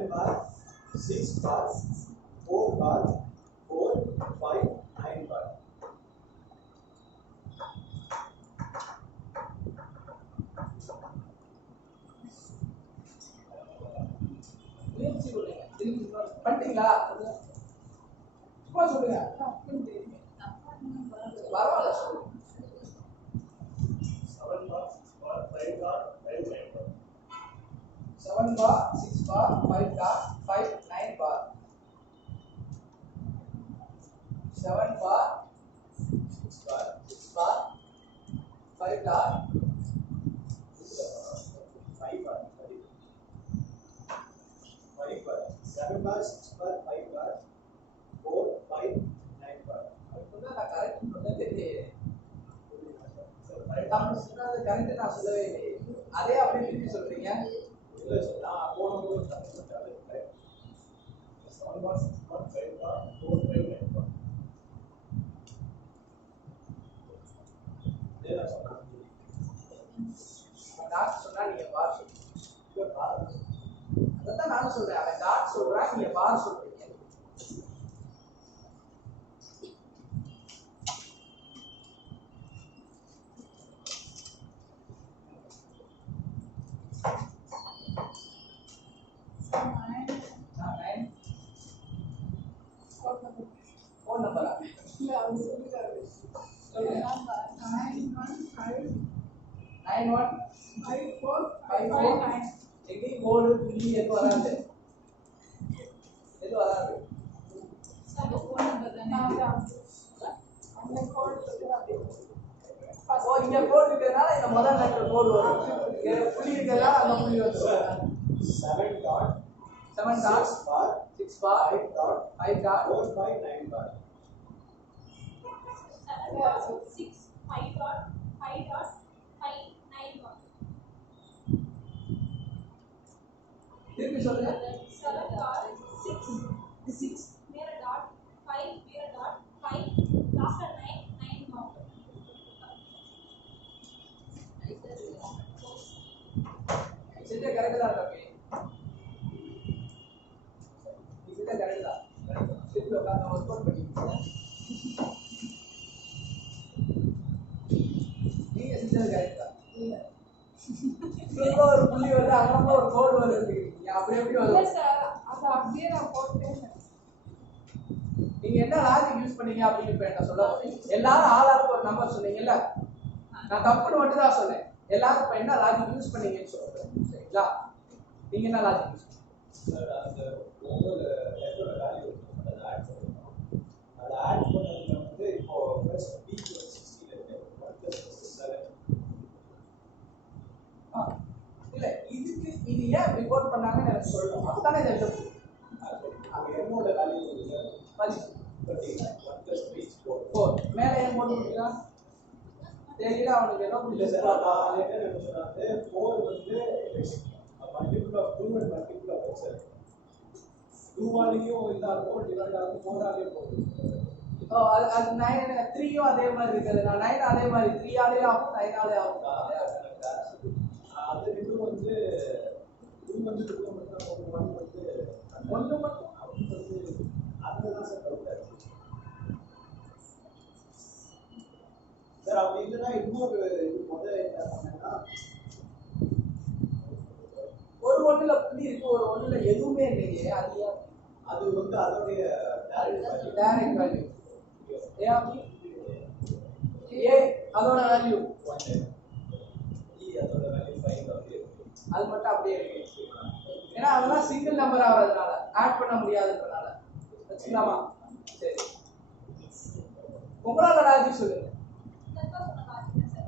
7 bar, 6 bar, 4 bar, 4, 5, 9 bar. முயற்சி பண்ணுங்க. திரும்பி பண்ணிட்டீங்களா? சும்மா சொல்லுங்க. பரவாயில்ல சொல்லுங்க. 7 bar, 5 bar, 5, 9 bar. 7 bar, 6 bar, 5 bar, 5, 9 bar. 7 bar, 6 bar, 6 bar, 5 bar, 5 bar, 5 bar, 7 bar, 6 bar, 5 bar, 4, 5, 9 bar. அதுக்குள்ள நான் கரெக்ட் பண்ண தெரியலையே. தமிழ் சொன்னது கரெக்ட் நான் சொல்லவே இல்லையே. அதே அப்படியே திருப்பி சொல்றீங்க. இல்ல சார், நான் போன முறை சொன்னது அது correct. 7 bar, 6 bar, 5 bar, 4, 5, 9 bar. இதே நான் சொன்னேன். டாட் சொன்னா நீங்க பார் சொல்றீங்க. இப்போ பாருங்க. அதான் நானும் சொல்றேன். அவன் டாட் சொல்றான், நீங்க பார் சொல்றீங்க. ஃபோன் நம்பரா? சொல்லுங்க. 915454 எங்கேயும் கோடு புள்ளி எது வராது. எது வராது. ஓ, இங்க கோடு இருக்கிறதுனால இந்த முதல் லெட்டர் கோடு வரும். இங்க புள்ளி இருக்கிறதுனால அந்த புள்ளி வரும். 7 dot, 7 டாட் 6 bar, 6 பார் 5 dot, 5 dot 4, 5, 9 bar. 6, 5 dot, 5 dot, 5, 9 dot. திருப்பி சொல்லுங்க. 7 dot, 6, मेरा dot, 5, मेरा dot, 5, last 9, 9 dot. செஞ்ச கரெக்ட் தான் தம்பி. நீ செஞ்ச கரெக்ட் தான். ஸ்லிப்ல உட்கார்ந்து ஒர்க் அவுட் பண்ணிட்டீங்க. நீங்க செஞ்சது கரெக்ட் தான். இங்க ஒரு புள்ளி வருது, அங்க ஒரு கோடு வருது. அப்படி எப்படி வரும்? நீங்க என்ன லாஜிக் யூஸ் பண்ணீங்க அப்படின்னு இப்ப என்ன சொல்ல போறீங்க? எல்லாரும் ஆளாளுக்கு ஒரு நம்பர் சொன்னீங்கல்ல, நான் தப்புன்னு மட்டும் தான் சொன்னேன். எல்லாரும் இப்ப என்ன லாஜிக் யூஸ் பண்ணீங்கன்னு சொல்றேன். சரிங்களா? நீங்க என்ன லாஜிக் யூஸ் சார், அந்த ஒவ்வொரு லெட்டரோட வேல்யூ அதை ஆட் பண்ணிருக்கோம். அதை ஆட் பண்ணதுல வந்து இப்போ ஃபர்ஸ்ட் b க்கு 16 இருக்கு. 1 + 7. இல்ல, இதுக்கு இது ஏன் இப்படி கோட் பண்ணாங்கன்னு எனக்கு சொல்லணும். அப்பதானே இதை எழுத அங்க m ஓட வேல்யூ வந்து சார் 13 1 + 3 is 4. 4 மேல ஏன் போட்டு முடியா தெரியல அவனுக்கு ஏதோ இல்ல புரியல. சார், நான் என்ன நினைச்சேன்னா 4 வந்து multiple of 2 and multiple of x. 2 ஆலையும் இதாகும், டிவைட் ஆகும், 4 ஆலையும் போகும். அது 9 3யும் அதே மாதிரி இருக்குது. நான் 9 அதே மாதிரி 3 ஆலே ஆகும், 9 ஆலே ஆகும். அது ரெண்டும் வந்து 2 வந்து 2 மட்டும் தான் போகும். 1 வந்து ஒன்று மட்டும் அப்படி வந்து அதுதான் சார் டவுட் ஆச்சு சார். அப்படி இல்லைன்னா இன்னொரு இது முதல்ல என்ன பண்ணேன்னா, ஒரு ஒண்ணுல புள்ளி இருக்கு, ஒரு ஒண்ணுல எதுவுமே இல்லையே. அது ஏன்? அது வந்து அதோடைய டைரக்ட் வேல்யூ ஏ அதோட வேல்யூ 1 அதோட வேல்யூ 5 அப்படியே இருக்கு. அது மட்டும் அப்படியே இருக்கு. ஏன்னா அதெல்லாம் சிங்கிள் நம்பர் ஆகிறதுனால ஆட் பண்ண முடியாதுன்றனால வச்சுக்கலாமா? சரி, உங்களோட லாஜிக் சொல்லுங்க.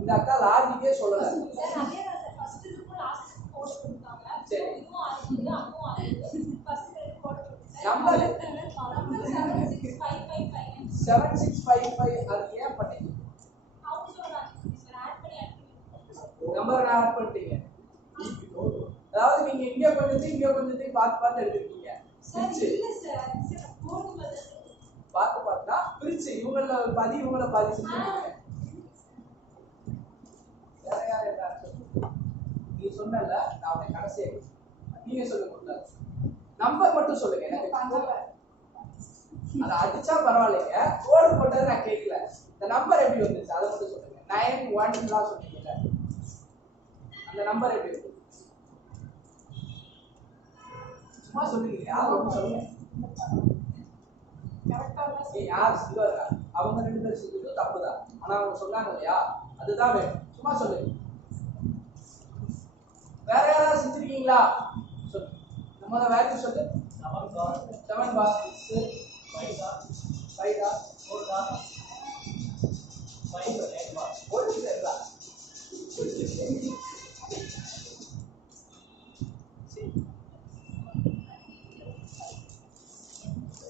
இந்த அக்கா லாஜிக்கே சொல்லல. சரி, நம்பர் 7655 அது ஏன் பண்ணீங்க? நம்பர் ஆட் பண்ணிட்டீங்க. அதாவது நீங்க இங்க கொஞ்சத்தையும் பார்த்து எடுத்துருக்கீங்க. பார்த்து பிரிச்சு இவங்கள பாதி இவங்கள பாதி செஞ்சுருக்கீங்க. வேற யார் என்ன நீ சொன்னல, நான் அவனை கடைசியா நீங்க சொல்லுங்க. நம்பர் மட்டும் சொல்லுங்க எனக்கு. அதை அடிச்சா பரவாயில்லைங்க, கோடு போட்டது நான் கேட்கல. இந்த நம்பர் எப்படி வந்துச்சு அதை மட்டும் சொல்லுங்க. 9 1 சொன்னீங்கல்ல, அந்த நம்பர் எப்படி இருக்கு? சும்மா சொல்லுங்க, யாரும் சொல்லுங்க. யார் சொல்லுவாங்க? அவங்க 2 பேர் சொல்றது தப்புதான், ஆனா அவங்க சொன்னாங்க இல்லையா, அதுதான் வேணும். சும்மா சொல்லுங்க. வேற யாராவது செஞ்சிருக்கீங்களா? சொல்லு. நம்ம வேல்யூ சொல்லு. 7 பார் 5 பார் 4 பார் 5 பார் ஒரு சரிதா.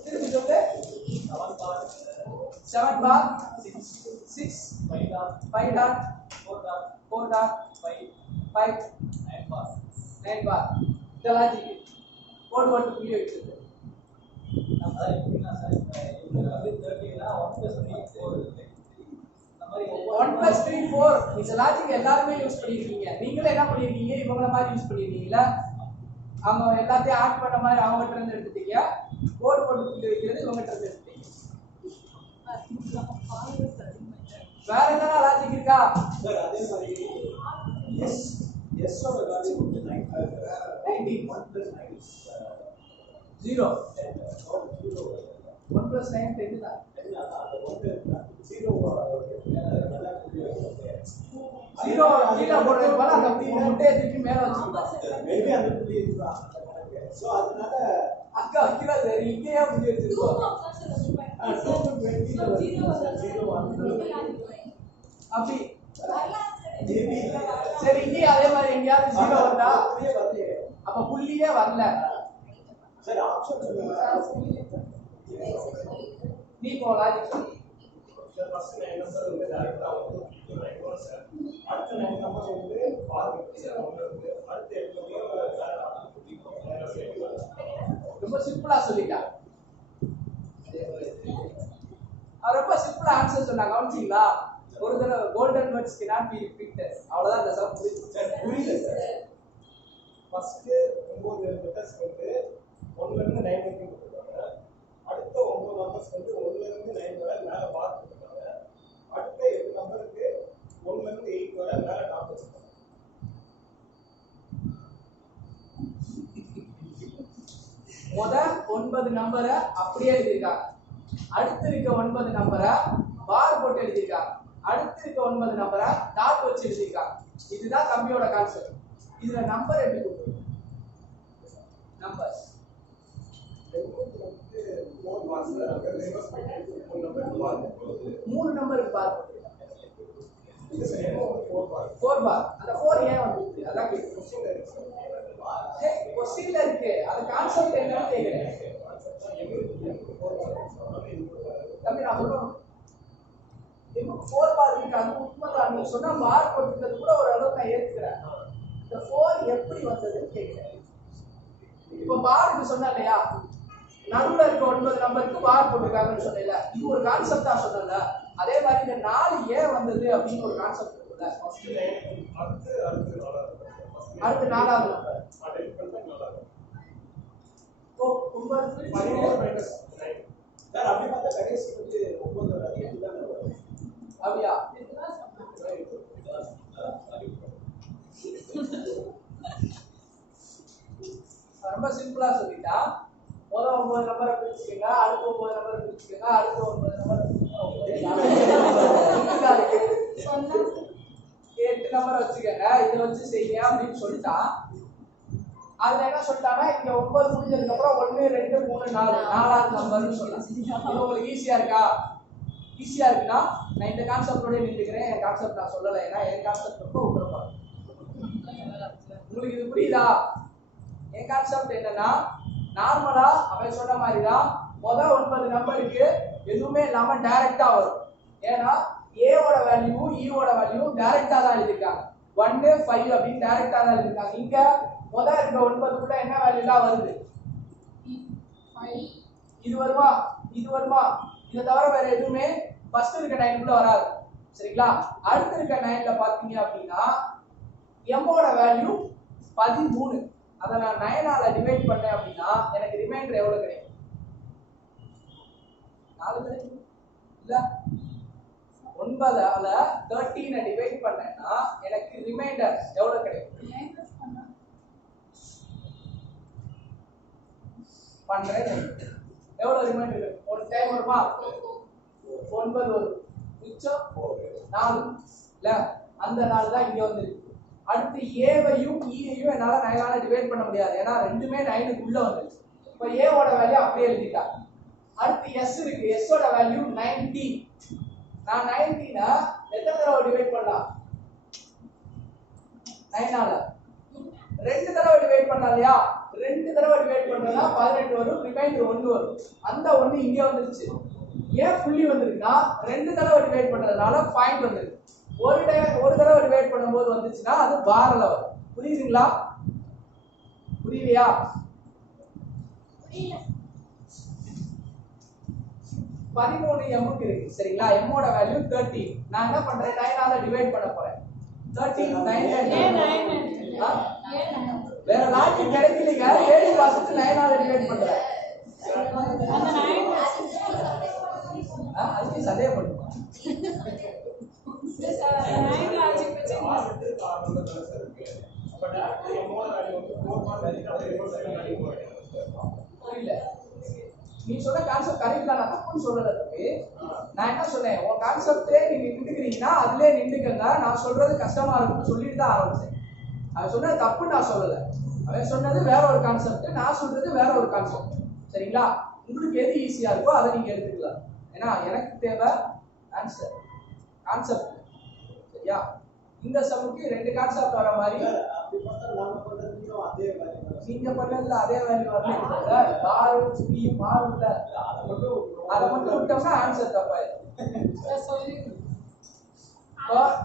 திருப்பி சொல்லு. 7 பார் 6 5 டாட் 4 டாட் 5 9 பார். இந்த லாஜிக் கோட் போட்டு புரிய வச்சிருக்கு. 1 + 3 4 இந்த லாஜிக் எல்லாருமே யூஸ் பண்ணிருக்கீங்க. நீங்களே என்ன பண்ணிருக்கீங்க, இவங்கள மாதிரி யூஸ் பண்ணிருக்கீங்கல, அவங்க எல்லாத்தையும் ஆட் பண்ண மாதிரி அவங்ககிட்ட இருந்து எடுத்துட்டீங்க. கோட் போட்டு புரிய வைக்கிறது இவங்ககிட்ட இருந்து எடுத்துட்டீங்க. வேற என்ன லாஜிக் இருக்கா? சார் அதே மாதிரி எஸ் ஓட வேல்யூ வந்து 19 1 + 9 0 1 + 9 10 தான். ஜீரோ கீழே போடுறது போல அந்த முட்டையை தூக்கி மேல வச்சுக்கலாம். மேபி அந்த புள்ளி இதுதான். சோ அதனால அக்கா வைக்கிறா சரி, இங்கேயே புள்ளி வச்சிருக்கோம். அப்படி சரி, இங்கே அதே மாதிரி எங்கேயாவது ஜீரோ வந்தா அப்ப புள்ளியே வரல. சரி ஆப்ஷன் சொல்லுங்க. நீ போ லாஜிக் சொல்லு. ஃபர்ஸ்ட் 9 நம்பர் வந்து டைரக்டா வந்து கொடுத்துறேன் சார். அடுத்த 9 நம்பர் வந்து ஃபார்வர்ட் சார் வந்து அடுத்த 8 நம்பர் ரொம்ப சிம்பிளா சொல்லிட்டா. ரொம்ப சிம்பிளா ஆன்சர் சொன்னா, கவனிச்சீங்களா? ஒரு தடவை golden words cannot be repeated. அவ்வளவுதான் இந்த சம் புரியல சார். ஃபர்ஸ்ட் 9 லெட்டர்ஸ் வந்து 1 ல இருந்து 9 வரைக்கும் கொடுத்திருக்காங்க. அடுத்த 9 நம்பர்ஸ் வந்து 1 ல இருந்து 9 வரை மேல பார் கொடுத்திருக்காங்க. அடுத்த 8 நம்பருக்கு 1 ல இருந்து 8 வரை மேல டாப் வச்சிருக்காங்க. முத 9 நம்பரை அப்படியே எழுதிருக்காங்க. அடுத்து இருக்க 9 நம்பரை பார் போட்டு எழுதிருக்காங்க. அடுத்து இருக்க 9 நம்பரை டாட் வச்சு எழுதிருக்காங்க. இதுதான் கம்பியோட கான்செப்ட். இதுல நம்பர் எப்படி கொடுக்கணும்? நம்பர் 3 நம்பருக்கு பார் போட்டுருக்காங்க. 4 பார். அந்த 4 ஏன் வந்துச்சு? அதான் கேக்குறேன். கொஸ்டின்ல இருக்கு, அது கான்செப்ட் என்னன்னு கேக்குறேன். தம்பி நான் சொல்றேன், 4 பார் இருக்கு, அது உண்மைதான். நீ சொன்னா பார் போட்டுக்கிறது கூட ஒரு அளவுக்கு நான் ஏத்துக்கிறேன். இந்த 4 எப்படி வந்ததுன்னு கேக்குறேன். இப்ப பாருக்கு சொன்னா இல்லையா, நடுவுல இருக்க 9 நம்பருக்கு பார் போட்டுருக்காங்கன்னு சொன்னேன்ல, இது ஒரு கான்செப்ட் தான் சொன்னல. அதே மாதிரி இந்த 4 ஏன் வந்தது அப்படின்னு ஒரு கான்செப்ட் இருக்குல்ல. அடுத்து 4வது நம்பர் சார் அப்படி பார்த்தா கடைசி வந்து 9 வரை 8 தான் வரும். அப்படியா? ரொம்ப சிம்பிளா சொல்லிட்டா, முதல் 9 நம்பரை பிரிச்சுக்கங்க, அடுத்த 9 நம்பரை பிரிச்சுக்கங்க, அடுத்த 9 நம்பரை 8 நம்பரை வச்சுக்கங்க, இதை வச்சு செய்யுங்க அப்படின்னு சொல்லிட்டா. அதுல என்ன சொல்லிட்டாங்கன்னா, இங்க 9 முடிஞ்சதுக்கு அப்புறம் 1 2 3 4 4வது நம்பர்னு சொல்லலாம். இது உங்களுக்கு ஈஸியா இருக்கா? ஈஸியா இருக்குன்னா நான் இந்த கான்செப்டோட நின்றுக்கிறேன். என் கான்செப்ட் நான் சொல்லலை, ஏன்னா என் கான்செப்ட் ரொம்ப உட்படுறேன். உங்களுக்கு இது புரியுதா? என் கான்செப்ட் என்னன்னா, நார்மலா அவன் சொன்ன மாதிரி தான் முதல் 9 நம்பருக்கு எதுவுமே இல்லாம டைரக்டா வரும். ஏன்னா ஏவோட வேல்யூ ஈவோட வேல்யூ டைரக்டா தான் எழுதிருக்காங்க. 1 5 அப்படின்னு டைரக்டா தான் எழுதிருக்காங்க. இங்க முதல் இருக்க 9க்குள்ள என்ன வேல்யூலாம் வருது? இது வருமா, இது வருமா, இதை தவிர வேற எதுவுமே ஃபர்ஸ்ட் இருக்க 9க்குள்ள வராது. சரிங்களா? அடுத்து இருக்க 9ல பாத்தீங்க அப்படின்னா எம்மோட வேல்யூ 13. அதை நான் 9ஆல டிவைட் பண்ணேன் அப்படின்னா எனக்கு ரிமைண்டர் எவ்வளவு கிடைக்கும்? 4 கிடைக்கும் இல்ல? 9ஆல 13 டிவைட் பண்ணேன்னா எனக்கு ரிமைண்டர் எவ்வளவு கிடைக்கும்? பண்றேன். எவ்வளவு ரிமைண்டர் இருக்கு? ஒரு டைம் வருமா? 9 வரும். மிச்சம் 4 இல்ல? அந்த 4 தான் இங்க வந்து. அடுத்து ஏவையும் ஈயையும் என்னால 9ஆல டிவைட் பண்ண முடியாது. ஏன்னா ரெண்டுமே 9க்கு உள்ள வந்துருச்சு. இப்போ ஏ ஓட வேல்யூ அப்படியே எழுதிட்டா. அடுத்து எஸ் இருக்கு. எஸ் ஓட வேல்யூ 19. நான் 19 எத்தனை தடவை டிவைட் பண்ணலாம்? 9ஆல 2 தடவை டிவைட் பண்ணலாம் இல்லையா? 2 தடவை டிவைட் பண்ணா 18 வரும். ரிமைண்டர் 1 வரும். அந்த 1 இங்க வந்துருச்சு. ஏன் புள்ளி வந்திருக்குன்னா 2 தடவை டிவைட் பண்றதுனால பாயிண்ட் வந்திருக்கு. ஒரு தடவை டிவைட் பண்ணும்போது வந்துச்சுன்னா அது பார்ல வரும். புரியுதுங்களா? புரியலையா? புரியல. 13 m இருக்கு சரிங்களா? m ஓட வேல்யூ 13. நான் என்ன பண்றேன்? 9ஆல டிவைட் பண்ண போறேன். 13 9 வேற லாஜிக் கிடைக்கலங்க. ஏடி வாசிச்சு 9ஆல டிவைட் பண்றேன். அந்த 9 அதுக்கு சந்தேகம் பண்ணுங்க. சார் 9 லாஜிக் வச்சு புரியல. நீ சொன்ன கான்செப்ட் கரெக்ட் தான். நான் தப்புன்னு சொல்லல தம்பி. நான் என்ன சொன்னேன்? உன் கான்செப்டே நீங்க நின்றுக்கிறீங்கன்னா அதுலயே நின்றுக்கங்க. நான் சொல்றது கஷ்டமா இருக்கும்னு சொல்லிட்டு தான் ஆரம்பிச்சேன். அவன் சொன்னது தப்புன்னு நான் சொல்லல. அவன் சொன்னது வேற ஒரு கான்செப்ட், நான் சொல்றது வேற ஒரு கான்செப்ட். சரிங்களா? உங்களுக்கு எது ஈஸியா இருக்கோ அதை நீங்க எடுத்துக்கலாம். ஏன்னா எனக்கு தேவை ஆன்சர், கான்செப்ட். சரியா? இந்த சமுக்கு 2 கான்செப்ட் வர மாதிரி நீங்க பண்ணதுல அதே வேல்யூ வரல. பாரும் ஸ்பீ மாறும்ல. அதை மட்டும் விட்டோம்னா ஆன்சர் தப்பாயிடும்.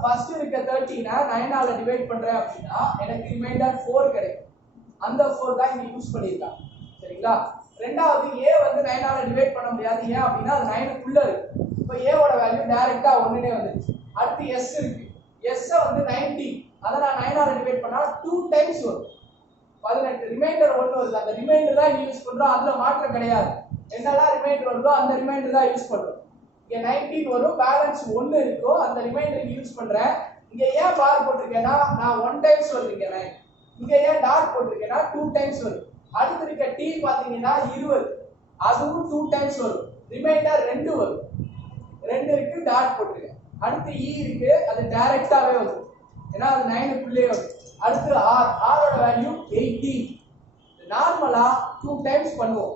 ஃபர்ஸ்ட் இருக்க 13 9ஆல டிவைட் பண்றேன் அப்படின்னா எனக்கு ரிமைண்டர் 4 கிடைக்கும். அந்த 4 தான் இங்க யூஸ் பண்ணிருக்காங்க. சரிங்களா? ரெண்டாவது ஏ வந்து 9ஆல டிவைட் பண்ண முடியாது. ஏன் அப்படின்னா அது 9க்குள்ள இருக்கு. இப்போ ஏ ஓட வேல்யூ டைரக்டா 1னே வந்துருச்சு. அடுத்து எஸ் இருக்கு. எஸ் வந்து 90. அத நான் 9ஆல டிவைட் பண்ணா 2 டைம்ஸ் வரும். 18 ரிமைண்டர் 1 வருது. அந்த ரிமைண்டர் தான் யூஸ் பண்றோம். அதுல மாற்றம் கிடையாது. என்னெல்லாம் ரிமைண்டர் வருதோ அந்த ரிமைண்டர் தான் யூஸ் பண்றோம். இங்க 19 வரும். பேலன்ஸ் 1 இருக்கும். அந்த ரிமைண்டர் யூஸ் பண்றேன். இங்க ஏன் பார் போட்டிருக்கேன்னா நான் 1 டைம்ஸ் வருதுங்க. 9 இங்க ஏன் டாட் போட்டிருக்கேன்னா 2 டைம்ஸ் வரும். அடுத்து இருக்க டி பாத்தீங்கன்னா 20. அதுவும் 2 டைம்ஸ் வரும். ரிமைண்டர் 2 வரும். 2 இருக்கு, டாட் போட்டிருக்கேன். அடுத்து இ இருக்கு. அது டைரக்டாவே வரும். ஏன்னா அது 9க்குள்ளே வரும். அடுத்து ஆர். ஆரோட வேல்யூ 18. நார்மலா 2 டைம்ஸ் பண்ணுவோம்.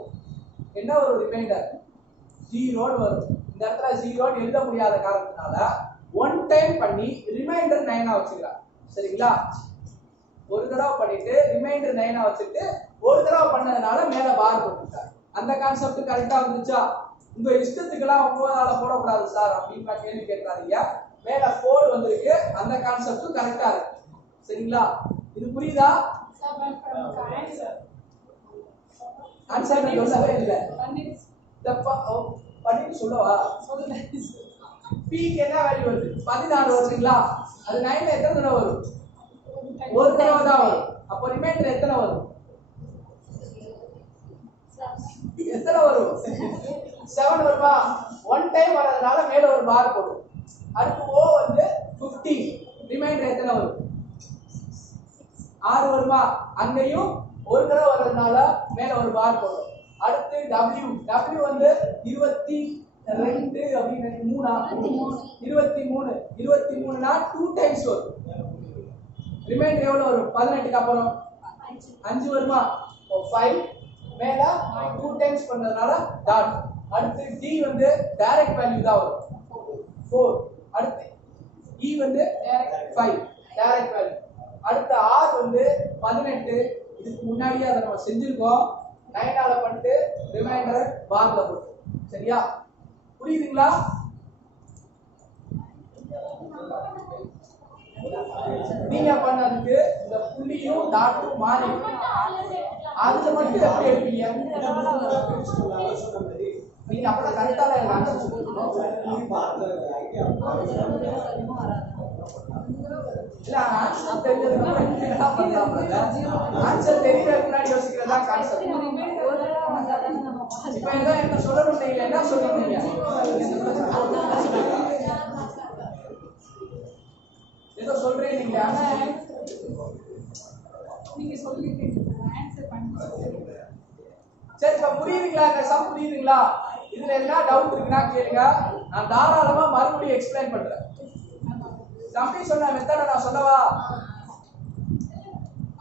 என்ன ஒரு ரிமைண்டர் 0 வரும். இந்த இடத்துல 0 எழுத முடியாத காரணத்தினால 1 டைம் பண்ணி ரிமைண்டர் 9 வச்சுக்கிறாங்க. சரிங்களா? ஒரு தடவை பண்ணிட்டு ரிமைண்டர் 9 வச்சுட்டு ஒரு தடவை பண்ணதுனால மேல பார் போட்டுட்டாங்க. அந்த கான்செப்ட் கரெக்டா வந்துச்சா? உங்க இஷ்டத்துக்குலாம் 9ஆல போடக்கூடாது சார் அப்படின்னு கேள்வி கேட்காதீங்க. மேல கோட் வந்திருக்கு. அந்த கான்செப்டும் கரெக்டா இருக்கு. சரிங்களா? இது புரியுதா? ஆன்சர் சொல்லவே இல்லை. பண்ணிட்டு சொல்லவா? பீக்கு என்ன வேல்யூ வருது? 14 வருதுங்களா? அது 9ல எத்தனை தடவை வரும்? ஒரு தடவை தான் வரும். அப்போ ரிமைண்டர் எத்தனை வரும்? எத்தனை வரும்? 7 வருமா? 1 டைம் வரதுனால மேல ஒரு பார் போடும். அடுத்து ஓ வந்து 15. ரிமைண்டர் எத்தனை வரும்? 6 வருமா? அங்கேயும் ஒரு தடவை வரதுனால மேல ஒரு பார் போடும். அடுத்து W. W வந்து 22 அப்படின்னு 23. 23னா 2 டைம்ஸ் வரும். ரிமைண்டர் எவ்வளவு வரும்? 18க்கு அப்புறம் 5 வருமா? 5 மேல 2 டைம்ஸ் பண்ணதுனால டாட். அடுத்து D வந்து டைரக்ட் வேல்யூ தான் வரும் 4. அடுத்து E வந்து 5 டைரக்ட் வேல்யூ. அடுத்து R வந்து 18. இதுக்கு முன்னாடியே அதை நம்ம செஞ்சிருக்கோம். 9ஆல பண்ணிட்டு ரிமைண்டர் பார்ல போட்டு. சரியா? புரியுதுங்களா? நீங்க பண்ணதுக்கு இந்த புள்ளியும் டாட்டும் மாறி அதுல மட்டும் எப்படி எடுப்பீங்க? நீங்க அப்பதான் கரெக்டா தான் ஆன்சர் சொல்லுங்க. இல்ல ஆன்சர் தெரிஞ்சதுக்கு அப்புறம் என்ன பண்ணலாம்? ஆன்சர் தெரியறதுக்கு முன்னாடி யோசிக்கிறதா கான்செப்ட். இப்போ ஏதோ என்ன சொல்லணும் நீங்க என்ன சொல்லணும் நீங்க ஏதோ சொல்றீங்க நீங்க நீங்க சொல்லிட்டீங்க ஆன்சர் பண்ணி சரி இப்ப புரியுதுங்களா? இந்த சம் புரியுதுங்களா? இதுல என்ன டவுட் இருக்குன்னா கேளுங்க, நான் தாராளமா மறுபடியும் எக்ஸ்பிளைன் பண்றேன். தம்பி சொன்ன மெத்தட நான் சொல்லவா?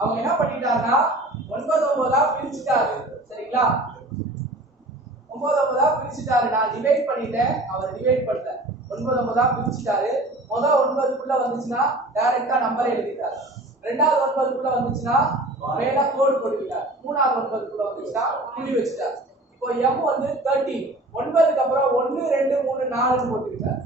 அவங்க என்ன பண்ணிட்டாருன்னா 9 பிரிச்சுட்டாரு. சரிங்களா? 9 பிரிச்சுட்டாரு. நான் டிவைட் பண்ணிட்டேன், அவர் டிவைட் பண்ணல. 9 பிரிச்சுட்டாரு. முதல் 9க்குள்ள வந்துச்சுன்னா டைரக்டா நம்பரை எழுதிட்டாரு. ரெண்டாவது 9க்குள்ள வந்துச்சுன்னா மேல கோடு போட்டுட்டார். மூணாவது 9க்குள்ள வந்துச்சுன்னா புள்ளி வச்சுட்டார். இப்போ m வந்து 13. 9க்கு அப்புறம் 1 2 3 4 போட்டுட்டார்.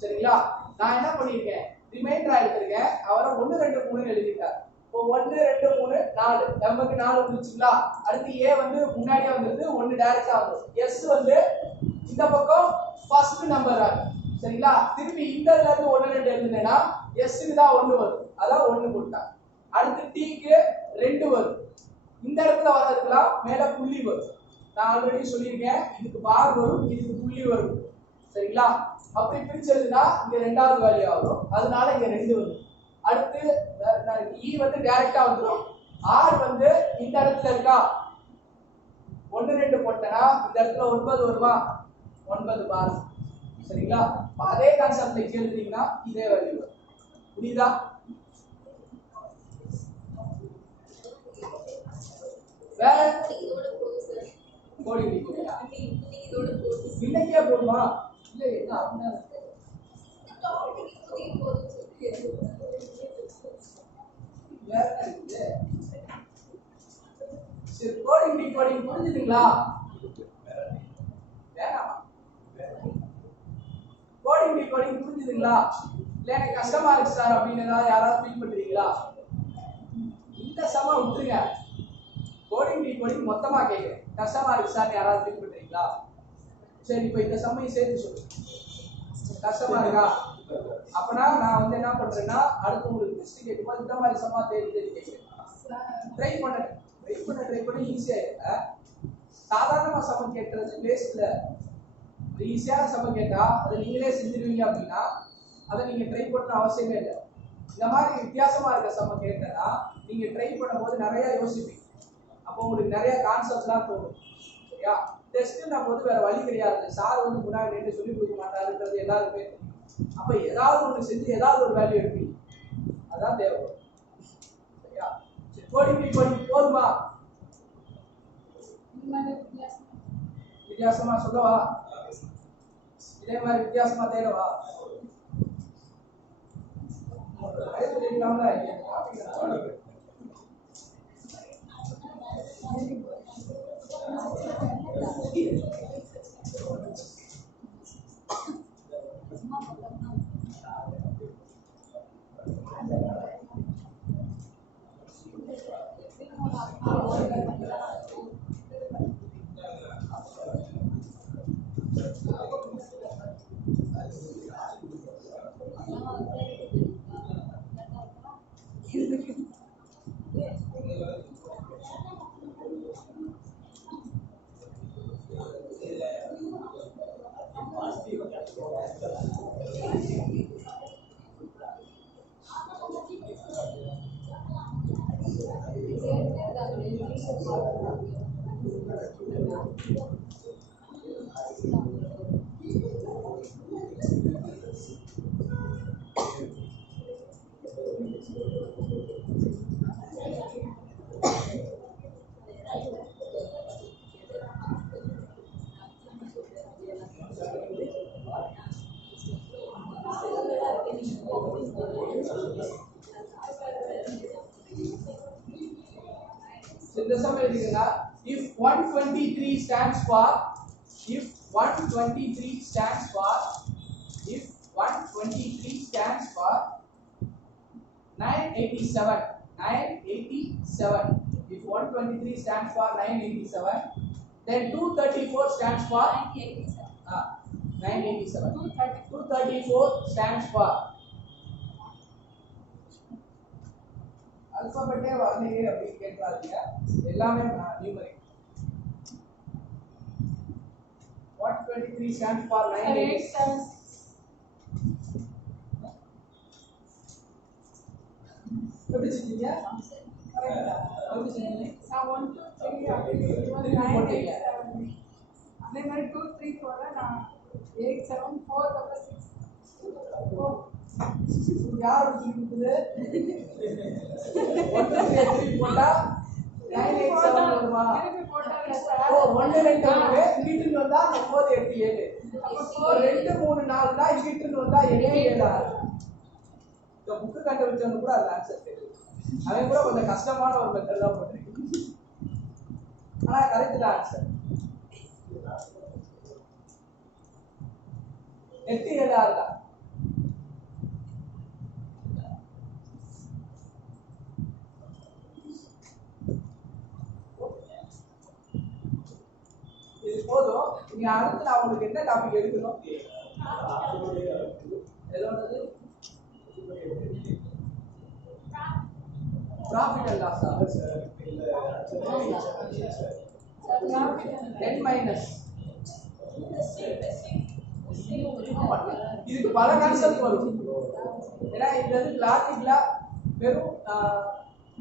சரிங்களா? நான் என்ன பண்ணிருக்கேன், ரிமைண்டரா எடுத்துருக்கேன். அவரை 1 2 3 எழுதிட்டார். இப்போ 1 2 3 4 நமக்கு 4 வந்துச்சுங்களா? அடுத்து a வந்து முன்னாடியே வந்துருது, 1 டைரக்டா வந்துரும். s வந்து இந்த பக்கம் ஃபர்ஸ்ட் நம்பர் ஆ. சரிங்களா? திருப்பி இந்தல இருந்து 1 2 எழுதுனேனா s க்கு தான் 1 வரும். அதான் 1 போட்டாங்க. அடுத்து t க்கு 2 வரும். இந்த இடத்துல வரதுக்குலாம் மேல புள்ளி வரும். நான் ஆல்ரெடி சொல்லியிருக்கேன், இதுக்கு பார் வரும், இதுக்கு புள்ளி வரும். சரிங்களா? அப்படி பிரிச்சதுன்னா இங்க ரெண்டாவது வேல்யூ ஆகும். அதனால இங்க 2 வரும். அடுத்து e வந்து டைரக்டா வந்துரும். r வந்து இந்த இடத்துல இருக்கா, 1 2 போட்டனா இந்த இடத்துல 9 வருமா? 9 பார். சரிங்களா? அதே கான்செப்ட் இங்க எழுதிட்டீங்கன்னா இதே வேல்யூ வரும். புரியுதா? வேற கோடி நிக்குதா? இன்னைக்கே போடுமா? இல்ல என்ன அப்படினா வேற இருக்குது. சரி கோடிங் டிகோடிங் புரிஞ்சுதுங்களா? வேணாமா? கோடிங் டிகோடிங் புரிஞ்சுதுங்களா? இல்ல எனக்கு கஷ்டமா இருக்கு சார் அப்படின்னு யாராவது ஃபீல் பண்றீங்களா? இந்த சம விட்டுருங்க. கோடிங் டிகோடிங் மொத்தமா கேக்குறேன். கஷ்டமா இருக்கு சார் யாராவது ஃபீல் பண்றீங்களா? சரி இப்போ இந்த சம்மையை சேர்த்து சொல்லுங்க. கஷ்டமா இருக்கா? அப்பனா நான் வந்து என்ன பண்றேன்னா அடுத்து உங்களுக்கு டெஸ்ட் கேட்கும்போது இந்த மாதிரி சம்மா தேடி தேடி கேட்கிறேன். ட்ரை பண்ண ஈஸியா இருக்கு. சாதாரணமா சமம் கேட்கறது வேஸ்ட்ல. ஈஸியான சமம் கேட்டா அதை நீங்களே செஞ்சிருவீங்க அப்படின்னா அதை நீங்க ட்ரை பண்ண அவசியமே இல்லை. இந்த மாதிரி வித்தியாசமா இருக்க சமம் கேட்டா நீங்க ட்ரை பண்ணும்போது நிறைய யோசிப்பீங்க. அப்போ உங்களுக்கு நிறைய கான்செப்ட்ஸ்லாம் தோணும். சரியா? டெஸ்ட்னா போது வேற வழி கிடையாது. சார் வந்து முன்னாடி நின்று சொல்லி கொடுக்க மாட்டாருன்றது எல்லாருக்குமே தெரியும். அப்ப ஏதாவது ஒன்று செஞ்சு ஏதாவது ஒரு வேல்யூ எடுப்பீங்க. அதான் தேவைப்படும். சரியா? சரி கோடிங் போதுமா? வித்தியாசமா சொல்லவா? இதே மாதிரி வித்தியாசமா தேடவா? If 123 stands for, if 123 stands for, if 123 stands for 987, 987. If 123 stands for 987, then 234 stands for 987. 234 stands for அல்பாபெட்டே வரலையே அப்படின்னு கேட்காதீங்க, எல்லாமே நியூமரிக். 123 stands for 986. எப்படி செஞ்சீங்க? எப்படி செஞ்சீங்க? நான் 1 2 3 அப்படியே திருப்பி போட்டீங்க. அதே மாதிரி 2 3 4 நான் 8 7 4 அப்புறம் 6 யார் திருப்பி கொடுத்தது? 1 2 3 போட்டா 987 வருமா? திருப்பி போட்டாங்க ஓ சார் 1 2 3 இங்கிட்டு வந்தா 9 8 7. அப்ப 2 3 4 தான் இங்கிட்டு வந்தா 7 7 ஆறு. இந்த புக் கண்டுபிடிச்சவங்க கூட அது ஆன்சர் தெரியும். அவன் கூட கொஞ்சம் கஷ்டமான ஒரு மெத்தட் தான் போட்டிருக்கு. ஆனா கரெக்ட் தான் ஆன்சர். 8 7 6 தான். இது போதும். நீங்க அடுத்து நான் உங்களுக்கு என்ன டாபிக் எடுக்கணும்? எதோடது? Profit and loss. 10 மைனஸ். இதுக்கு பல கான்செப்ட் வரும். ஏன்னா இது வந்து லாஜிக்ல வெறும்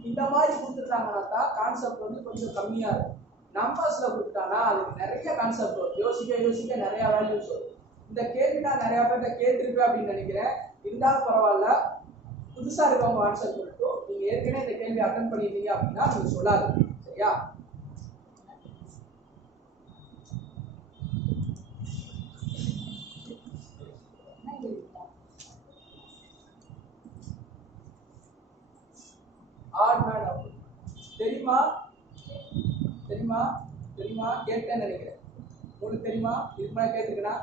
இந்த மாதிரி கொடுத்துட்டாங்கன்னா தான் கான்செப்ட் வந்து கொஞ்சம் கம்மியா இருக்கும். நம்பர்ஸ்ல கொடுத்தானா அதுக்கு நிறைய கான்செப்ட் வரும். யோசிக்க நிறைய வேல்யூஸ் வரும். இந்த கேள்வி நான் நிறைய பேர்ட்ட கேட்டிருப்பேன் அப்படின்னு நினைக்கிறேன். இருந்தாலும் பரவாயில்ல, புதுசா இருக்கவங்க ஆன்சர் சொல்லட்டும். நீங்க ஏற்கனவே இந்த கேள்வி அட்டன் பண்ணிட்டீங்க அப்படின்னா நீங்க சொல்லாது. சரியா? ஆட் மேன் அவுட் தெரியுமா? தெரியுமா? தெரியுமா? கேட்டேன்னு நினைக்கிறேன். உங்களுக்கு தெரியுமா? இதுக்கு மேலே கேட்டுக்கணா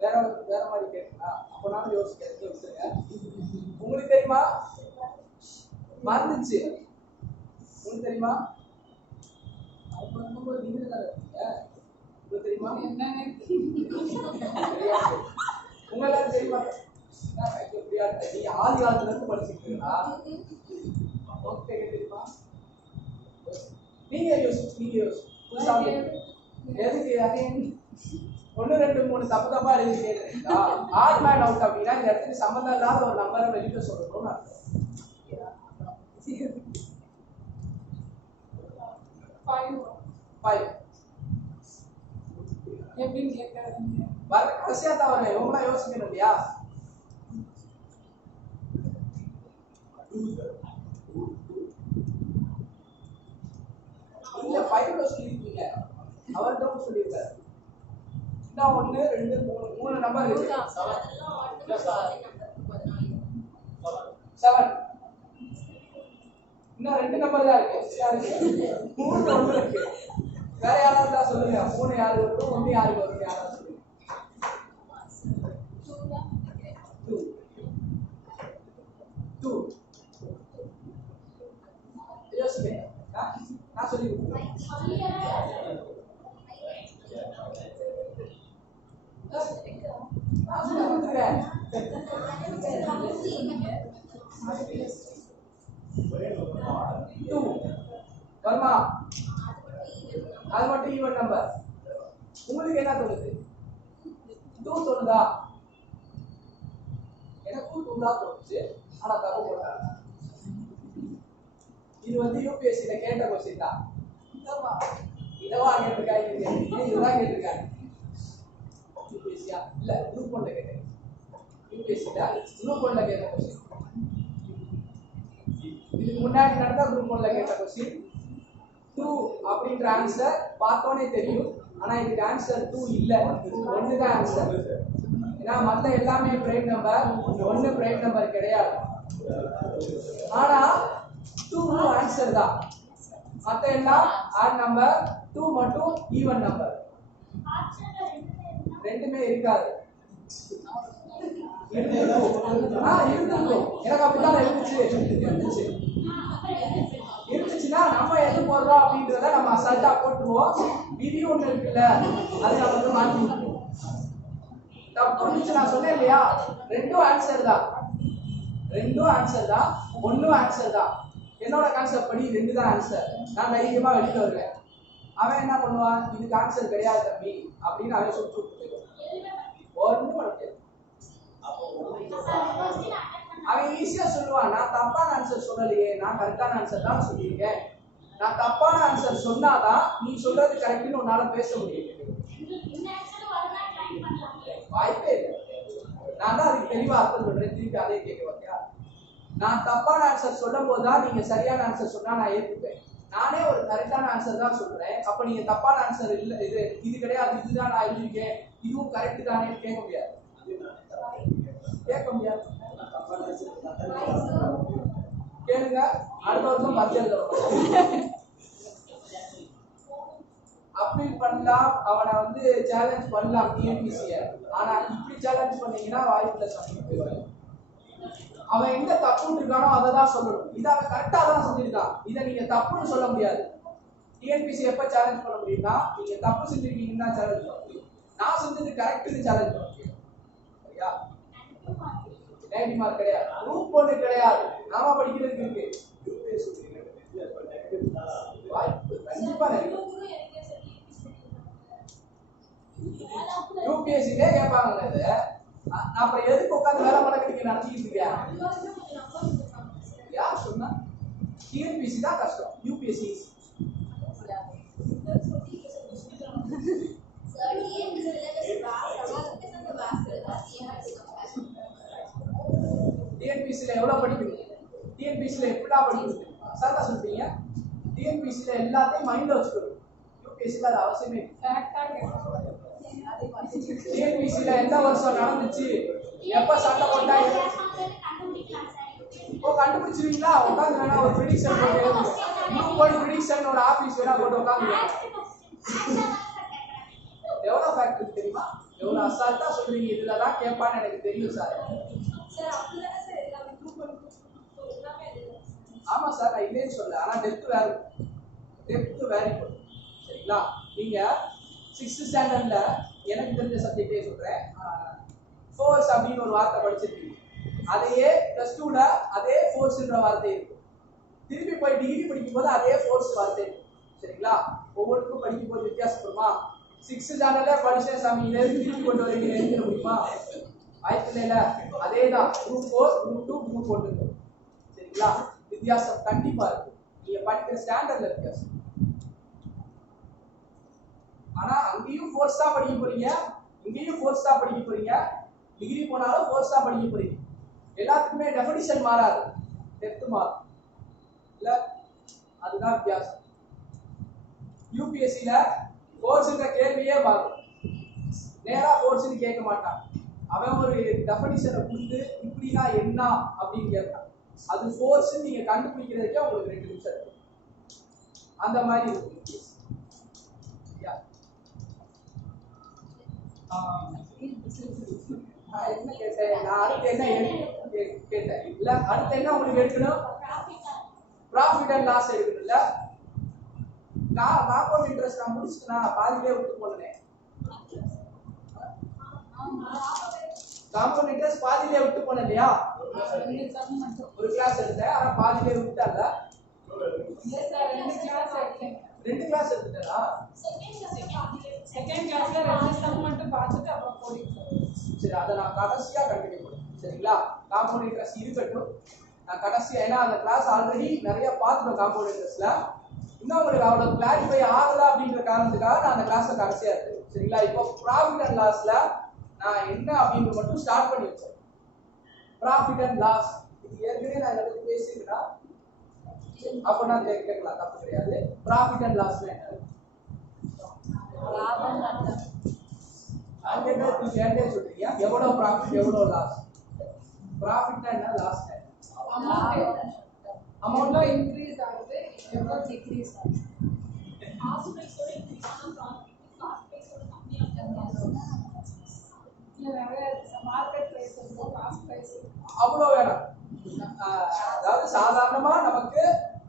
வேற வேற மாதிரி கேட்டுக்கணா அப்போ நானும் யோசிக்கிறேன். யோசிச்சுங்க. உங்களுக்கு தெரியுமா? மறந்துச்சு. உங்களுக்கு தெரியுமா? அப்போ இருக்கும்போது நீங்க தானே இருக்கீங்க. உங்களுக்கு தெரியுமா? உங்களுக்கு தெரியுமா? நீ ஆதி காலத்துல இருந்து படிச்சுட்டு இருக்கா? தெரியுமா? நீங்க யோசிச்சு புதுசா எதுக்கு 1 2 3 தப்பா எழுதி கேட்குறீங்களா? ஆட் மேன் அவுட் அப்படின்னா இந்த இடத்துக்கு சம்மந்தம் இல்லாத ஒரு நம்பரை வெளியிட சொல்லணும்னு அர்த்தம். 5 எப்படின்னு கேட்காதீங்க. வர கடைசியா தான் வரும். இவங்களா யோசிக்கணும் இல்லையா? இல்ல 5 சொல்லிருக்கீங்க. அவர்கிட்ட சொல்லியிருக்காரு. இன்னும் 1 2 3 நம்பர் இருக்கு. 7 இன்னும் 2 நம்பர் தான் இருக்கு. 3 1 இருக்கு. வேற யாராவது தான் சொல்லுங்க. 3 யாரு வரும்? 1 யாருக்கு வரும்? யாராவது சொல்லுங்க. 2 யோசிங்க. நான் சொல்லி கொடுக்குறேன். நான் சொல்லி கொடுத்துக்கிறேன். 2 வருமா? அது மட்டும் ஈவன் நம்பர். உங்களுக்கு என்ன தோணுது? 2 தோணுதா? எனக்கும் 2 தான் தோணுச்சு. ஆனா தப்பு போட்டாங்க. இது வந்து யூபிஎஸ்சில கேட்ட क्वेश्चन தான். இதவா கேட்டிருக்காங்க. இதுதான் கேட்டிருக்காங்க. யூபிஎஸ்சியா இல்ல குரூப் 1ல கேட்டேன். யூபிஎஸ்சில குரூப் 1ல கேட்ட क्वेश्चन. இதுக்கு முன்னாடி நடந்த குரூப் 1ல கேட்ட क्वेश्चन 2 அப்படிங்கற ஆன்சர் பார்த்தோனே தெரியும். ஆனா இதுக்கு ஆன்சர் 2 இல்ல. 1 தான் ஆன்சர். ஏன்னா மத்த எல்லாமே பிரைம் நம்பர், 1 பிரைம் நம்பர் கிடையாது. ஆனா 2 ஆன்சர் தான். மத்த எல்லாம் ஆட் நம்பர், 2 மட்டும் ஈவன் நம்பர். ரெண்டுமே இருக்காது. இருந்திருக்கும். எனக்கு அப்படிதான் இருந்துச்சு. இருந்துச்சுன்னா நம்ம எது போடுறோம் அப்படின்றத நம்ம அசால்ட்டா போட்டுருவோம். விதி ஒண்ணு இருக்குல்ல, அதை நம்ம வந்து மாற்றி விட்டுருவோம். தப்பு இருந்துச்சு நான் சொன்னேன் இல்லையா? 2 ஆன்சர் தான். ரெண்டும் ஆன்சர் தான், ஒன்றும் ஆன்சர் தான். என்னோட கான்செப்ட் படி 2 தான் ஆன்சர். நான் தைரியமா வெளியில வருவேன். அவன் என்ன பண்ணுவான், இதுக்கு ஆன்சர் கிடையாது தம்பி அப்படின்னு அவன் சுட்டு விட்டுருவான். ஒன்றும் பண்ண முடியாது. அவன் ஈஸியா சொல்லுவான், நான் தப்பான ஆன்சர் சொல்லலையே, நான் கரெக்டான ஆன்சர் தான் சொல்லியிருக்கேன். நான் தப்பான ஆன்சர் சொன்னாதான் நீ சொல்றது கரெக்ட்னு உன்னால பேச முடியும். வாய்ப்பே இல்லை. நான் தான் அதுக்கு தெளிவா அர்த்தம் சொல்றேன். திருப்பி அதே கேட்க பார்த்தியா, நான் தப்பான ஆன்சர் சொல்லும் போதுதான் நீங்க சரியான ஆன்சர் சொன்னா நான் ஏற்றுப்பேன். நானே ஒரு கரெக்டான ஆன்சர் தான் சொல்றேன். அப்ப நீங்க தப்பான ஆன்சர் இல்ல, இது கிடையாது, இதுதான் நான் எழுதியிருக்கேன், இதுவும் கரெக்ட் தானே கேட்க முடியாது. கேட்க முடியாது. கேளுங்க, அடுத்த வருஷம் பட்ஜெட் அப்பீல் பண்ணலாம், அவனை வந்து சேலஞ்ச் பண்ணலாம் டிஎன்பிசியை. ஆனா இப்படி சேலஞ்ச் பண்ணீங்கன்னா வாய்ப்புல சமைக்க போயிடுவாங்க. அவன் எங்க தப்புன்னு இருக்கானோ அதை தான் சொல்லணும். இதை அவன் கரெக்டா தான் சொல்லியிருக்கான், இதை நீங்க தப்புன்னு சொல்ல முடியாது. டிஎன்பிசி எப்ப சேலஞ்ச் பண்ண முடியும்னா, நீங்க தப்பு செஞ்சிருக்கீங்கன்னு தான் சேலஞ்ச் பண்ண முடியும். நான் செஞ்சது கரெக்ட்னு சேலஞ்ச் பண்ண முடியும். சரியா? நெகட்டிவ் மார்க் கிடையாது, குரூப் 1 கிடையாது, நாம படிக்கிறதுக்கு இருக்கு. வாய்ப்பு கண்டிப்பா இருக்கு. யூபிஎஸ்சிலே கேட்பாங்க இது. நான் அப்புறம் எதுக்கு உட்காந்து வேலை பண்ண நீங்க நினைச்சிக்கிட்டு இருக்கேன்? யார் சொன்னா? டிஎன்பிசி தான் கஷ்டம், யூபிஎஸ்சி ஈஸி. டிஎன்பிசில எவ்வளவு படிக்கிறீங்க? டிஎன்பிசில எப்படிலாம் படிக்கிறீங்க? சார் தான் சொல்றீங்க. டிஎன்பிசில எல்லாத்தையும் மைண்ட்ல வச்சுக்கணும். யூபிஎஸ்சில அது அவசியமே இல்லை. டிஎன்பிசில எந்த வருஷம் நடந்துச்சு, எப்ப சண்டை போட்டா, கண்டுபிடிச்சிருவீங்களா? உட்காந்து வேணா ஒரு ப்ரிடிக்ஷன் போட்டு ப்ரிடிக்ஷன் ஒரு ஆபீஸ் வேணா போட்டு உட்காந்து எவ்வளவு ஃபேக்ட் இருக்கு தெரியுமா? எவ்வளவு அசால்ட்டா சொல்றீங்க, இதுலதான் கேட்பான்னு எனக்கு தெரியும் சார். ஆமா சார், நான் இல்லைன்னு சொல்ல, ஆனா டெப்த் வேற பண்ணும். சரிங்களா? நீங்க 6th ஸ்டாண்டர்ட்ல எனக்கு தெரிஞ்ச சப்ஜெக்டே சொல்றேன், ஃபோர்ஸ் அப்படின்னு ஒரு வார்த்தை படிச்சிருக்கீங்க. அதையே +2ல அதே ஃபோர்ஸ்ன்ற வார்த்தை இருக்கும். திருப்பி போய் டிகிரி படிக்கும் போது அதே ஃபோர்ஸ் வார்த்தை இருக்கும். சரிங்களா? ஒவ்வொருக்கும் படிக்கும் போது வித்தியாசப்படுமா? 6th ஸ்டாண்டர்ட்ல படிச்ச சாமி திருப்பி கொண்டு வரீங்க, எழுதிட முடியுமா? வாய்ப்பு இல்ல. அதேதான் குரூப் 4, குரூப் 2, குரூப் 1. சரிங்களா? வித்தியாசம் கண்டிப்பா இருக்கு. நீங்க படிக்கிற ஸ்டாண்டர்ட்ல வித்தியாசம். ஆனா அங்கேயும் ஃபோர்ஸ் தான் படிக்க போறீங்க, இங்கேயும் ஃபோர்ஸ் தான் படிக்க போறீங்க. டிகிரி போனாலும் ஃபோர்ஸ் தான் படிக்க போறீங்க. எல்லாத்துக்குமே டெஃபினிஷன் மாறாது, டெப்த் மாறும் இல்ல, அதுதான் வித்தியாசம். யூபிஎஸ்சில ஃபோர்ஸ்ன்ற கேள்வியே மாறும். நேரா ஃபோர்ஸ்னு கேட்க மாட்டான், அவன் ஒரு டெஃபினிஷனை கொடுத்து இப்படின்னா என்ன அப்படின்னு கேட்பான். அது ஃபோர்ஸ் நீங்க கண்டுபிடிக்கிறதுக்கே உங்களுக்கு 2 நிமிஷம் இருக்கு. அந்த மாதிரி இருக்கு. என்ன கேட்டேன் நான்? அடுத்து என்ன கேட்டேன் இல்ல, அடுத்து என்ன உங்களுக்கு எடுக்கணும்? ப்ராஃபிட் அண்ட் லாஸ் எடுக்கணும்ல. காம்பவுண்ட் இன்ட்ரெஸ்ட் நான் முடிச்சுட்டேன், நான் பாதியிலே விட்டு போனேன். காம்பவுண்ட் இன்ட்ரெஸ்ட் பாதியிலே விட்டு போனேன் இல்லையா? ஒரு கிளாஸ் எடுத்தேன், ஆனா பாதியிலே விட்டல. 2 கிளாஸ் எடுத்துட்டா? செகண்ட் கிளாஸ்ல 2 சம் மட்டும் பார்த்துட்டு அப்புறம் கோடிங். சரி, அதை நான் கடைசியா கண்டினியூ பண்ணுறேன். சரிங்களா? காம்பவுண்ட் இன்ட்ரெஸ்ட் இருக்கட்டும், நான் கடைசியா, ஏன்னா அந்த கிளாஸ் ஆல்ரெடி நிறைய பார்த்துட்டோம். காம்பவுண்ட் இன்ட்ரெஸ்ட்ல இன்னும் உங்களுக்கு அவ்வளவு கிளாரிஃபை ஆகல அப்படின்ற காரணத்துக்காக நான் அந்த கிளாஸ்ல கடைசியா இருக்கு. சரிங்களா? இப்போ ப்ராஃபிட் அண்ட் லாஸ்ல நான் என்ன அப்படின்னு மட்டும் ஸ்டார்ட் பண்ணி வச்சேன். ப்ராஃபிட் அண்ட் லாஸ் இது ஏற்கனவே நான் இதை பத்தி பேசிக்கிறேன்னா அப்ப நான் கேட்கலாம், தப்பு கிடையாது. ப்ராஃபிட் அண்ட் லாஸ்ல என்ன? அங்க என்ன நீங்க ஏன்டே சொல்றீங்க? எவ்வளவு ப்ராஃபிட் எவ்வளவு லாஸ்? ப்ராஃபிட்னா என்ன, லாஸ் அமௌண்ட்ல இன்க்ரீஸ் ஆகுது, எவ்வளவு டிக்ரீஸ் ஆகுது? காஸ்ட் பிரைஸோட இன்க்ரீஸ் ஆனா ப்ராஃபிட், காஸ்ட் பிரைஸோட கம்மியா இருந்தா இல்ல நிறைய மார்க்கெட் பிரைஸ் இருக்கு, காஸ்ட் பிரைஸ் அவ்வளோ வேணும். அதாவது சாதாரணமா நமக்கு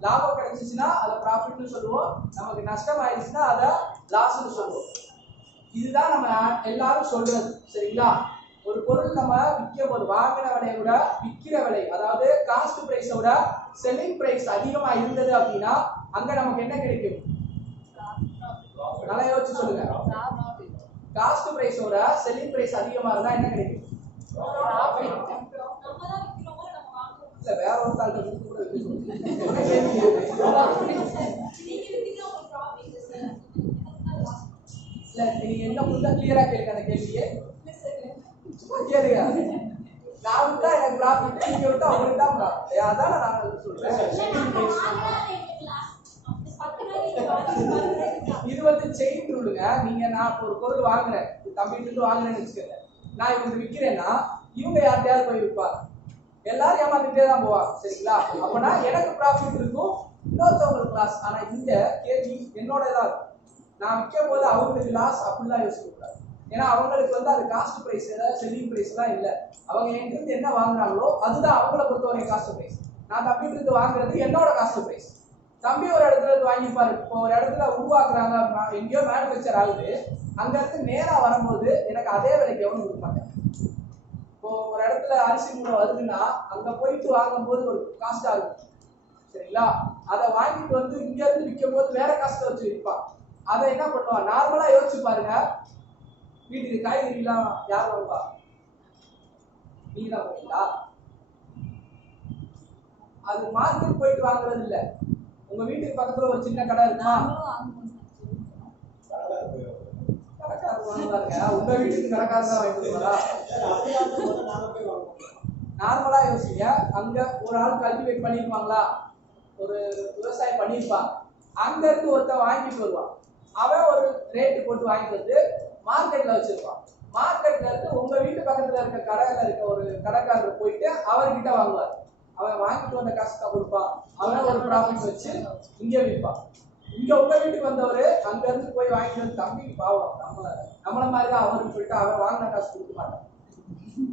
லாபம் கிடைச்சிச்சுன்னா அதை ப்ராஃபிட்னு சொல்லுவோம், நமக்கு நஷ்டம் ஆயிடுச்சுன்னா அதை லாஸ்ன்னு சொல்லுவோம். இதுதான் நம்ம எல்லாரும் சொல்றது. சரிங்களா? ஒரு பொருள் நம்ம ஒரு வாங்கின விலையை விட விற்கிற விலை, அதாவது காஸ்ட் பிரைஸை விட செல்லிங் பிரைஸ் அதிகமா இருந்தது அப்படின்னா அங்க நமக்கு என்ன கிடைக்கும்? நல்லா யோசிச்சு சொல்லுங்க. காஸ்ட் பிரைஸோட செல்லிங் பிரைஸ் அதிகமா இருந்தா என்ன கிடைக்கும்? இல்ல வேற ஒரு தாள்கிட்ட கொடுத்து கூட வைக்க சொல்லுங்க. இல்ல நீங்க என்ன முழுக்க கிளியரா கேளுங்க அந்த கேள்வியே. சும்மா கேளுங்க. நான் விட்டா எனக்கு ப்ராஃபிட், நீங்க விட்டா அவங்களுக்கு தான் ப்ராஃபிட். அதான் நான் சொல்றேன். இது வந்து செயின் ரூலுங்க. நீங்க நான் ஒரு பொருள் வாங்குறேன், தம்பிட்டு இருந்து வாங்குறேன்னு வச்சுக்கோங்க. நான் இவங்க விற்கிறேன்னா இவங்க யார்கிட்டயாவது போய் விற்பாங்க, எல்லாரும் ஏமாத்திட்டே தான் போவாங்க. சரிங்களா? அப்பனா எனக்கு ப்ராஃபிட் இருக்கும், இன்னொருத்தவங்களுக்கு லாஸ். ஆனா இந்த கேள்வி என்னோட தான் இருக்கும். நான் விற்கும் போது அவங்களுக்கு லாஸ் அப்படிலாம் யோசிக்க கூடாது. ஏன்னா அவங்களுக்கு வந்து அது காஸ்ட் பிரைஸ், செல்லிங் பிரைஸ் எல்லாம் இல்லை. அவங்க எங்கிருந்து என்ன வாங்குறாங்களோ அதுதான் அவங்கள பொறுத்தவரை காஸ்ட் பிரைஸ். நான் தம்பிட்டு இருந்து வாங்குறது என்னோட காஸ்ட் பிரைஸ். தம்பி ஒரு இடத்துல இருந்து வாங்கிப்பாரு. இப்போ ஒரு இடத்துல உருவாக்குறாங்க, எங்கேயோ மேனுஃபேக்சர் ஆகுது, அங்க இருந்து நேரா வரும்போது எனக்கு அதே விலைக்கு எவனும் கொடுக்க மாட்டேன். இப்போ ஒரு இடத்துல அரிசி மூணு வருதுன்னா அங்க போயிட்டு வாங்கும்போது ஒரு காஸ்ட் ஆகும். சரிங்களா? அதை வாங்கிட்டு வந்து இங்க இருந்து விற்கும் போது வேற காஸ்ட் வச்சு விற்பான். அதை என்ன பண்ணுவான்? நார்மலா யோசிச்சு பாருங்க, வீட்டுக்கு காய்கறி எல்லாம் யார் வாங்குவா? நீங்க தான் போவீங்களா? அது மார்க்கெட் போயிட்டு வாங்குறது இல்ல. உங்க வீட்டுக்கு பக்கத்துல ஒரு சின்ன கடை இருக்கா? கடைக்காரர் வாங்குவாருங்க. உங்க வீட்டுக்கு கடைக்காரர் தான் வாங்கிட்டு வரா? நார்மலா யோசிங்க. அங்க ஒரு ஆள் கல்டிவேட் பண்ணிருப்பாங்களா, ஒரு விவசாயம் பண்ணிருப்பாங்க. அங்க இருந்து ஒருத்தன் வாங்கிட்டு வருவான். அவன் ஒரு ரேட்டு போட்டு வாங்கிட்டு வந்து மார்க்கெட்ல வச்சிருப்பான். மார்க்கெட்ல இருந்து உங்க வீட்டு பக்கத்துல இருக்க கடையில இருக்க ஒரு கடைக்காரர் போயிட்டு அவர்கிட்ட வாங்குவார். அவன் வாங்கிட்டு வந்த காசு கொடுப்பான். அவன் ஒரு ப்ராஃபிட் வச்சு இங்க விற்பான். இங்க உங்க வீட்டுக்கு வந்தவரு அங்க இருந்து போய் வாங்கிட்டு வந்து தம்பிக்கு பாவம், நம்மள மாதிரிதான் அவருக்கு சொல்லிட்டு அவன் வாங்கின காசு கொடுக்க மாட்டான்.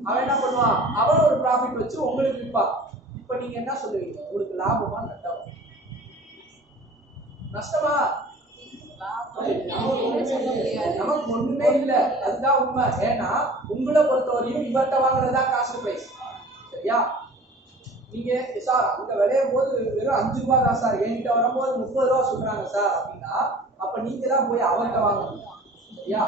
அவன் என்ன பண்ணுவான்? அவன் ஒரு ப்ராஃபிட் வச்சு உங்களுக்கு விற்பான். இப்ப நீங்க என்ன சொல்லுவீங்க? உங்களுக்கு லாபமா நட்டமா? நஷ்டமா? நமக்கு ஒண்ணுமே இல்ல, அதுதான் உண்மை. ஏன்னா உங்களை பொறுத்தவரையும் இவர்கிட்ட வாங்குறதுதான் காஸ்ட் பிரைஸ். சரியா? நீங்க சார் அங்க விளையும் போது வெறும் 5 ரூபாய் தான் சார், என்கிட்ட வரும்போது 30 ரூபா சொல்றாங்க சார் அப்படின்னா அப்ப நீங்க தான் போய் அவர்கிட்ட வாங்கணும். சரியா?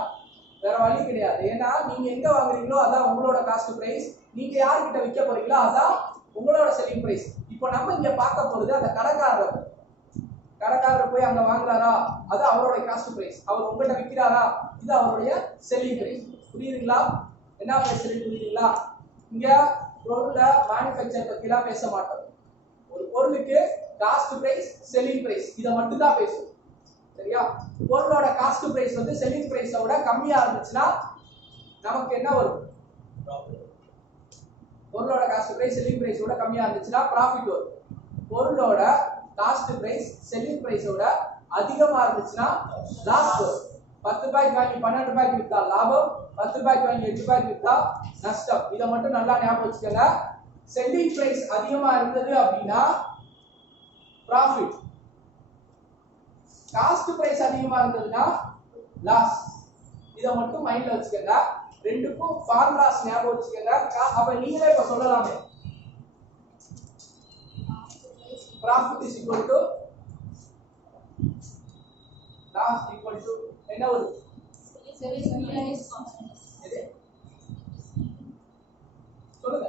வேற வழி கிடையாது. ஏன்னா நீங்க எங்க வாங்குறீங்களோ அதான் உங்களோட காஸ்ட் பிரைஸ். நீங்க யார்கிட்ட விற்க போறீங்களோ அதான் உங்களோட செல்லிங் பிரைஸ். இப்போ நம்ம இங்க பார்க்க போறது அந்த கடைக்காரர் போய் அங்க வாங்குறாரா, அது அவருடைய காஸ்ட் பிரைஸ். அவர் உங்கள்கிட்ட விற்கிறாரா, இது அவருடைய செல்லிங் பிரைஸ். புரியுதுங்களா? என்ன பேசுறீங்க? புரியுதுங்களா? இங்க பொருள்ல மேனுஃபேக்சர் பத்தி எல்லாம் பேச மாட்டோம். ஒரு பொருளுக்கு காஸ்ட் பிரைஸ், செல்லிங் பிரைஸ் இத மட்டும் தான் பேசுவோம். சரியா? பொருளோட காஸ்ட் பிரைஸ் வந்து செல்லிங் பிரைஸை விட கம்மியா இருந்துச்சுன்னா நமக்கு என்ன வரும்? பொருளோட காஸ்ட் பிரைஸ் செல்லிங் பிரைஸ் விட கம்மியா இருந்துச்சுன்னா ப்ராஃபிட் வரும். பொருளோட காஸ்ட் பிரைஸ் செல்லிங் பிரைஸை விட அதிகமா இருந்துச்சுன்னா லாஸ் வரும். 10 ரூபாய்க்கு வாங்கி 12 ரூபாய்க்கு வித்தா லாபம், 10 ரூபாய்க்கு வாங்கி 8 ரூபாய்க்கு வித்தா நஷ்டம். இதை மட்டும் நல்லா ஞாபகம் வச்சுக்கோங்க. செல்லிங் பிரைஸ் அதிகமா இருந்தது அப்படின்னா ப்ராஃபிட், காஸ்ட் பிரைஸ் அதிகமா இருந்ததுன்னா லாஸ். இதை மட்டும் மைண்ட்ல வச்சுக்கோங்க. ரெண்டுக்கும் ஃபார்முலாஸ் ஞாபகம் வச்சுக்கோங்க. அப்ப நீங்களே இப்ப சொல்லலாமே, profit is equal to loss equal to என்ன வரும்? சொல்லுங்க.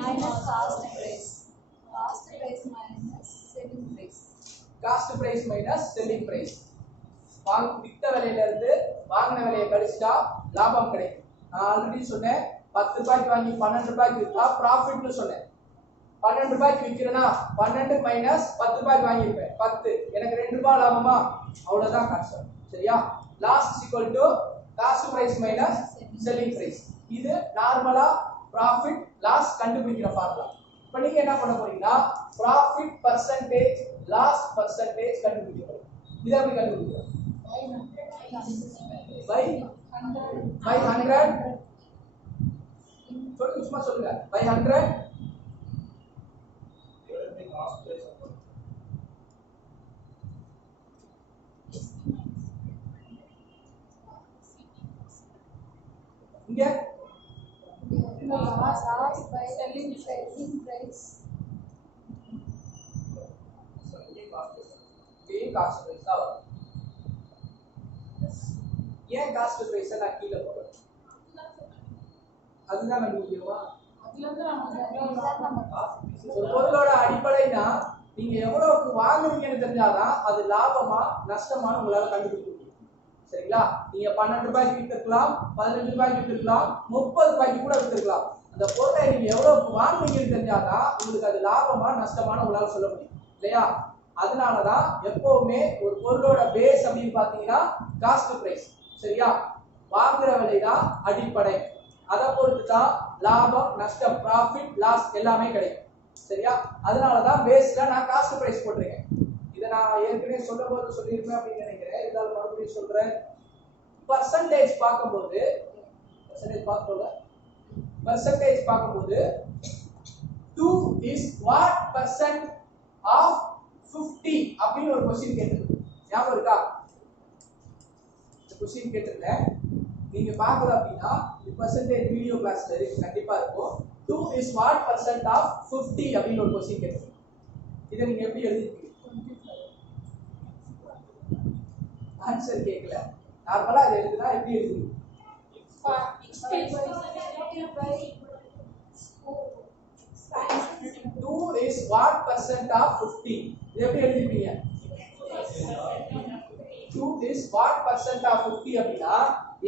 minus cost price. Cost price minus selling price. Cost price minus selling price. வித்த விலையில இருந்து வாங்கின விலையை கழிச்சா லாபம் கிடைக்கும். நான் ஆல்ரெடி சொன்னேன், 10 ரூபாய்க்கு வாங்கி 12 ரூபாய்க்கு வித்தா ப்ராஃபிட்னு சொன்னேன். 12 ரூபாய்க்கு விற்கிறேன்னா 12 மைனஸ் 10 ரூபாய்க்கு வாங்கியிருப்பேன் 10, எனக்கு 2 ரூபாய் லாபமா? அவ்வளவுதான் கான்செப்ட். சரியா? Loss is equal to cost price minus selling price. இது நார்மலா ப்ராஃபிட் லாஸ் கண்டுபிடிக்கிற ஃபார்முலா. இப்போ நீங்க என்ன பண்ண போறீங்கன்னா ப்ராஃபிட் பர்சன்டேஜ் லாஸ் பர்சன்டேஜ் கண்டுபிடிக்க போறீங்க. இதை எப்படி கண்டுபிடிக்கிறோம்? பை 100. சொல்லுங்க, சும்மா சொல்லுங்க. By 100 50 Last by selling price. இங்கேயும் காஸ்ட் பிரைஸ் தான் வரும். ஏன் காஸ்ட் பிரைஸை நான் கீழே போடுறேன்? அதுதான் கண்டுபிடிக்கணுமா? ஒரு பொருளோட அடிப்படைனா நீங்க எவ்வளவுக்கு வாங்குறீங்கன்னு தெரிஞ்சாதான் அது லாபமா நஷ்டமான உங்களால கண்டுபிடிக்க முடியும். சரிங்களா? நீங்க 12 ரூபாய்க்கு வித்துக்கலாம், 15 ரூபாய்க்கு வித்துக்கலாம், 30 ரூபாய்க்கு கூட வித்துக்கலாம். அந்த பொருளை நீங்க எவ்வளவுக்கு வாங்குறீங்கன்னு தெரிஞ்சாதான் உங்களுக்கு அது லாபமா நஷ்டமான உங்களால சொல்ல முடியும் இல்லையா? அதனாலதான் எப்பவுமே ஒரு பொருளோட பேஸ் அப்படின்னு பாத்தீங்கன்னா காஸ்ட் பிரைஸ். சரியா? வாங்குற விலை தான் அடிப்படை. அதை பொறுத்து தான் லாபம் நஷ்டம் ப்ராஃபிட் லாஸ் எல்லாமே கிடைக்கும். சரியா? அதனாலதான் பேஸ்ல நான் காஸ்ட் பிரைஸ் போட்டிருக்கேன். இதை நான் ஏற்கனவே சொல்லும்போது சொல்லியிருப்பேன் அப்படின்னு நினைக்கிறேன். இருந்தாலும் மறுபடியும் சொல்றேன். பர்சன்டேஜ் பார்க்கும்போது 2 is what percent of 50 அப்படின்னு ஒரு क्वेश्चन கேட்டிருக்கு. ஞாபகம் இருக்கா? இந்த क्वेश्चन கேட்டிருந்தேன். நீங்க பார்க்கல அப்படின்னா percentage வீடியோ கிளாஸ்ல இருக்கு, கண்டிப்பா இருக்கும். 2 is what percent of 50 அப்படின்னு ஒரு क्वेश्चन கேட்டிருக்கு. இதை நீங்க எப்படி எழுதிருக்கீங்க? ஆன்சர் கேட்கல. நார்மலா இதை எழுதுனா எப்படி எழுதுவீங்க? 2 is what percent of 50? இது எப்படி எழுதிருப்பீங்க? 2 is what percent of 50 அப்படின்னா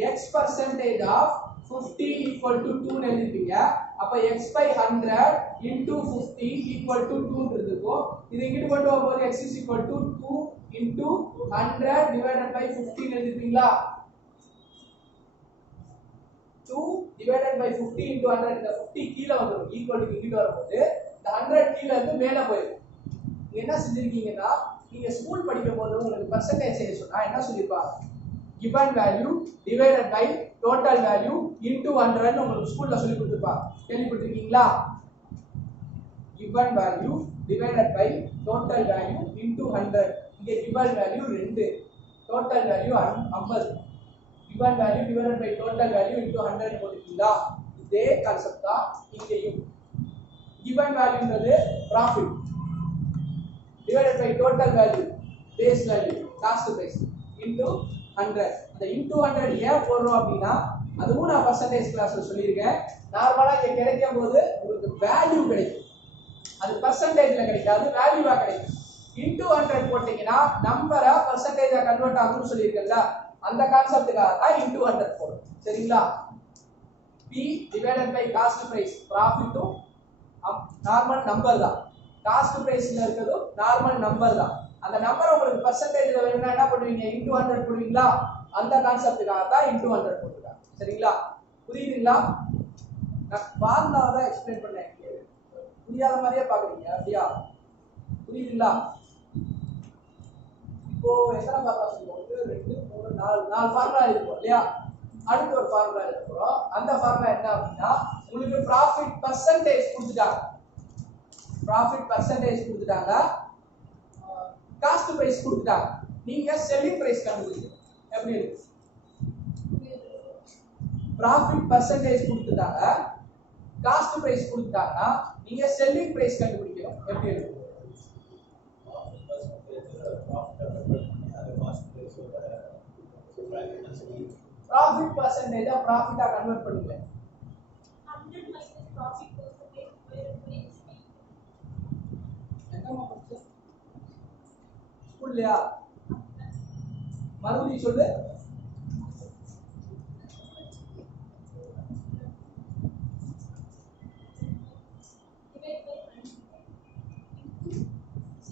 x percentage of 50 equal to 2 ன்னு எழுதிருப்பீங்க. அப்ப x by 100 into 50 equal to 2 இருக்கும். இது இங்கிட்டு கொண்டு வரும்போது x is equal to 2 into 100 divided by 50 ன்னு எழுதிருப்பீங்களா? 2 divided by 50 into 100. இந்த 50 கீழ வந்துரும். equal to இங்கிட்டு வரும்போது இந்த 100 கீழ இருந்து மேல போயிடும். நீங்க என்ன செஞ்சிருக்கீங்கன்னா நீங்க ஸ்கூல் படிக்கும்போது உங்களுக்கு பெர்சன்டேஜ் செய்ய சொன்னா என்ன சொல்லிருப்பாங்க? given value divided by total value into 100 ன்னு உங்களுக்கு ஸ்கூல்ல சொல்லி கொடுத்திருப்பாங்க. கேள்விப்பட்டிருக்கீங்களா? given value divided by total value into 100. இங்க given value 2, total value 50. given value divided by total value into 100 போட்டுட்டீங்களா? இதே கான்செப்ட் தான் இங்கேயும். given valueன்றது profit divided by total value base value cost price into 100. அந்த into 100 ஏன் போடுறோம் அப்படின்னா அதுவும் நான் பர்சன்டேஜ் கிளாஸ்ல சொல்லியிருக்கேன். நார்மலா இங்க கிடைக்கும் போது உங்களுக்கு வேல்யூ கிடைக்கும். அது பர்சன்டேஜ்ல கிடைக்காது, வேல்யூவா கிடைக்கும். into 100 போட்டீங்கன்னா நம்பரை பர்சன்டேஜா கன்வெர்ட் ஆகும்னு சொல்லியிருக்கேன்ல, அந்த கான்செப்டுக்காக தான் into 100 போடும். சரிங்களா? p divided by cost price profit normal number தான். காஸ்ட் பிரைஸ்ல இருக்கிறது நார்மல் நம்பர் தான். அந்த நம்பர் உங்களுக்கு பர்சன்டேஜ்ல வேணும்னா என்ன பண்ணுவீங்க? into 100 போடுவீங்களா? அந்த கான்செப்டுக்காக தான் into 100 போட்டுருக்காங்க. சரிங்களா? புரியுதுங்களா? நான் ஃபார்முலாவை தான் எக்ஸ்பிளைன் பண்ணேன். புரியாத மாதிரியே பாக்குறீங்க அப்படியா? புரியுதுங்களா? இப்போ எத்தனை ஃபார்முலா சொல்லுவோம்? 1 2 3 4 ஃபார்முலா இருக்கும் இல்லையா? அடுத்து ஒரு ஃபார்முலா எடுத்துறோம். அந்த ஃபார்முலா என்ன அப்படின்னா உங்களுக்கு profit percentage கொடுத்துட்டாங்க. profit percentage கொடுத்துட்டாங்க. காஸ்ட் பிரைஸ் கொடுத்துட்டாங்க. நீங்க செல்லிங் பிரைஸ் கண்டுபிடிக்கணும். எப்படி இருக்கு? profit percentage கொடுத்துட்டாங்க, காஸ்ட் பிரைஸ் கொடுத்துட்டாங்கன்னா நீங்க செல்லிங் பிரைஸ் கண்டுபிடிக்கணும். எப்படி இருக்கு? profit percentage profit-ஆ கன்வெர்ட் பண்ணுங்க. 100 minus profit percentage divided by XP. என்னமா பண்றது? ஸ்கூல்லையா? மறுபடியும் சொல்லு. Divide by 100 into C.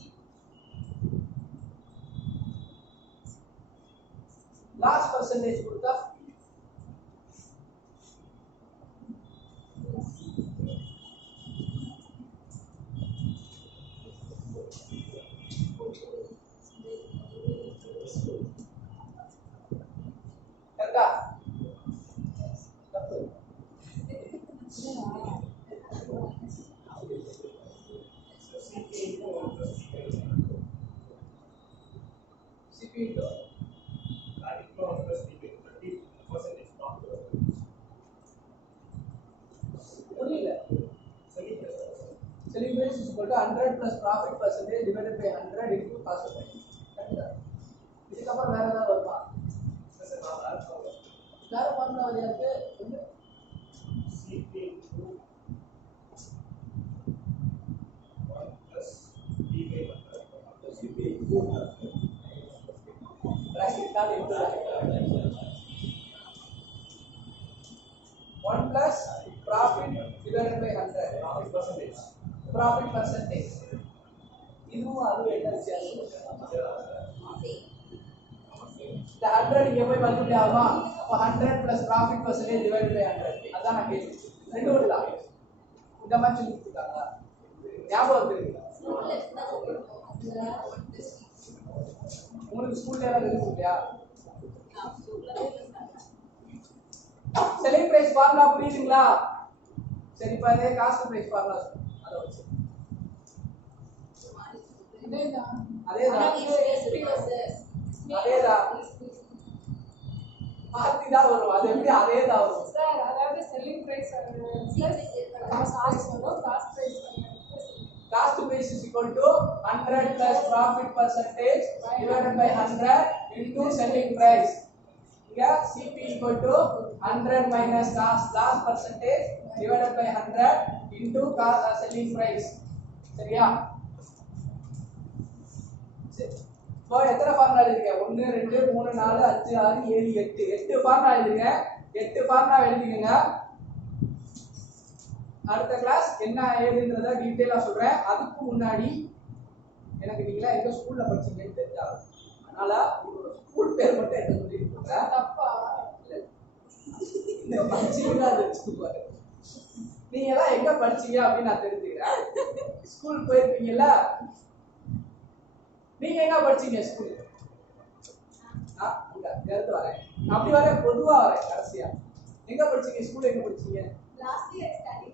Last percentage கொடுத்தா கரெக்டா? தப்பு. CP into புரியுது price is equal to 100 plus profit percentage divided by 100 into cost of money. இதுக்கப்புறம் வேற ஏதாவது வருமா? வேற ஃபார்முலா வழியா இருக்கு. CP into 1 plus D by 100. CP into bracket தான் into 1 plus profit divided by 100 percentage. Profit percentage. இதுவும் அதுவும் என்ன வித்தியாசம்? இந்த 100 இங்க போய் மல்டிப்ளை ஆகுமா? அப்ப 100 plus profit percentage divided by 100. அதான் நான் கேள்வி. ரெண்டு ஒண்ணு தான். இந்த மாதிரி சொல்லி கொடுத்தாங்க. ஞாபகம் இருக்கு. உங்களுக்கு ஸ்கூல்ல எல்லாம் இருக்கு இல்லையா? செல்லிங் பிரைஸ் ஃபார்முலா புரியுதுங்களா? சரி பாரு காஸ்ட் பிரைஸ் ஃபார்முலா அத வச்சு. அதேதான் மாத்தி தான் வரும். அது எப்படி அதேதான் வரும் சார்? அதாவது selling price cost price is equal to 100 plus profit percentage divided by 100 into selling price. Here CP equal to 100 minus loss percentage divided by 100 into selling price. சரியா? இப்போ எத்தனை ஃபார்முலா எழுதுங்க? 1 2 3 4 5 6 7 8 8 ஃபார்முலா எழுதுங்க. 8 ஃபார்முலா எழுதிக்கங்க. அடுத்த class என்ன ஏதுன்றத டீடைலா சொல்றேன். அதுக்கு முன்னாடி எனக்கு நீங்க எங்க ஸ்கூல்ல படிச்சீங்கன்னு தெரிஞ்சாலும் அதனால உங்களோட ஸ்கூல் பேர் மட்டும் என்ன சொல்லிருக்கீங்க? தப்பா இந்த படிச்சீங்கன்னா அது வச்சுப்பாரு. நீங்க எல்லாம் எங்க படிச்சீங்க அப்படின்னு நான் தெரிஞ்சுக்கிறேன். ஸ்கூல் போயிருப்பீங்கல்ல? நீங்க எங்க படிச்சீங்க ஸ்கூல்? இங்க எடுத்து வரேன். அப்படி வரேன், பொதுவா வரேன். கடைசியா எங்க படிச்சீங்க? ஸ்கூல்ல எங்க படிச்சீங்க? லாஸ்ட் இயர் ஸ்டடி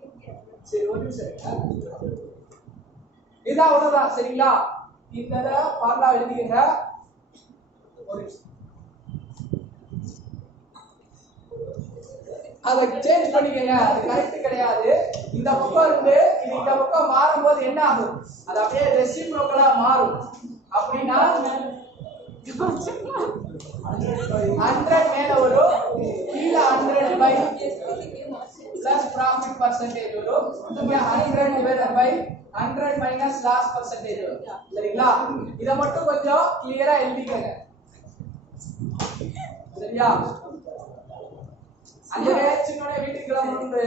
சரி ஒரு நிமிஷம். இதான் அவ்வளவுதான். சரிங்களா? இந்த ஃபார்முலா எழுதிக்கங்க. ஒரு நிமிஷம். அதை சேஞ்ச் பண்ணிக்கங்க. அது கரெக்ட் கிடையாது. இந்த பக்கம் இருந்து இது இந்த பக்கம் மாறும்போது என்ன ஆகும்? அது அப்படியே ரெசிப்ரோக்கலா மாறும். அப்படின்னா 100 மேல வரும், கீழே 100 by plus profit percentage வரும். இங்க 100 divided by 100 minus loss percentage வரும். சரிங்களா? இத மட்டும் கொஞ்சம் கிளியரா எழுதிக்கங்க. சரியா? அந்த சின்னோட வீட்டுக்கு கிளம்பணும்னு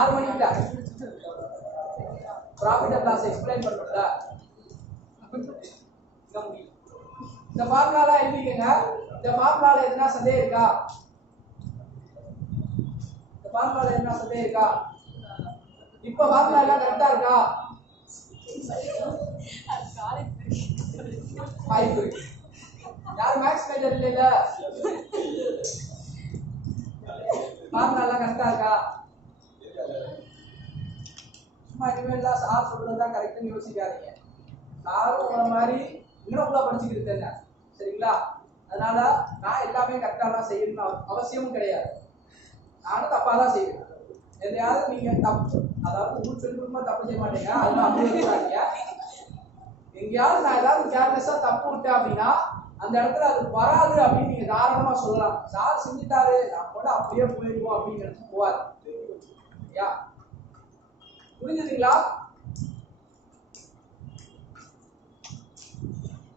6 மணிக்கு தான் profit and loss explain பண்ணுறதா? இந்த ஃபார்முலால எழுதிக்கங்க. இந்த ஃபார்முலால எதுனா சந்தேகம் இருக்கா? இந்த ஃபார்முலால எதுனா சந்தேகம் இருக்கா? இப்போ ஃபார்முலா எல்லாம் கரெக்ட்டா இருக்கா? வாய்ப்பு இருக்கு. யார் மேக்ஸ் மேஜர் இல்லைல? ஃபார்முலா எல்லாம் கரெக்ட்டா இருக்கா? சும்மா இனிமேல் சார் சொல்றதுதான் கரெக்ட்னு யோசிக்காதீங்க. சாரும் உங்களை மாதிரி இன்னும் படிச்சுக்கிட்டு இருக்கேங்க. சரிங்களா? அதனால நான் எல்லாமே கரெக்டாலாம் செய்யணும்னு அவசியமும் கிடையாது. நானும் தப்பா தான் செய்வேன். எதையாவது நீங்க தப்பு, அதாவது ரூல் சொல்லிருக்குமா தப்பு செய்ய மாட்டீங்க. அதெல்லாம் அப்படியே இருக்காதீங்க. எங்கேயாவது நான் ஏதாவது கேர்லெஸ்ஸா தப்பு விட்டேன் அப்படின்னா அந்த இடத்துல அது வராது அப்படின்னு நீங்க தாராளமா சொல்லலாம். சார் செஞ்சுட்டாரு, நான் கூட அப்படியே போயிருவோம் அப்படின்னு நினைச்சு போவாரு. புரிஞ்சுதுங்களா?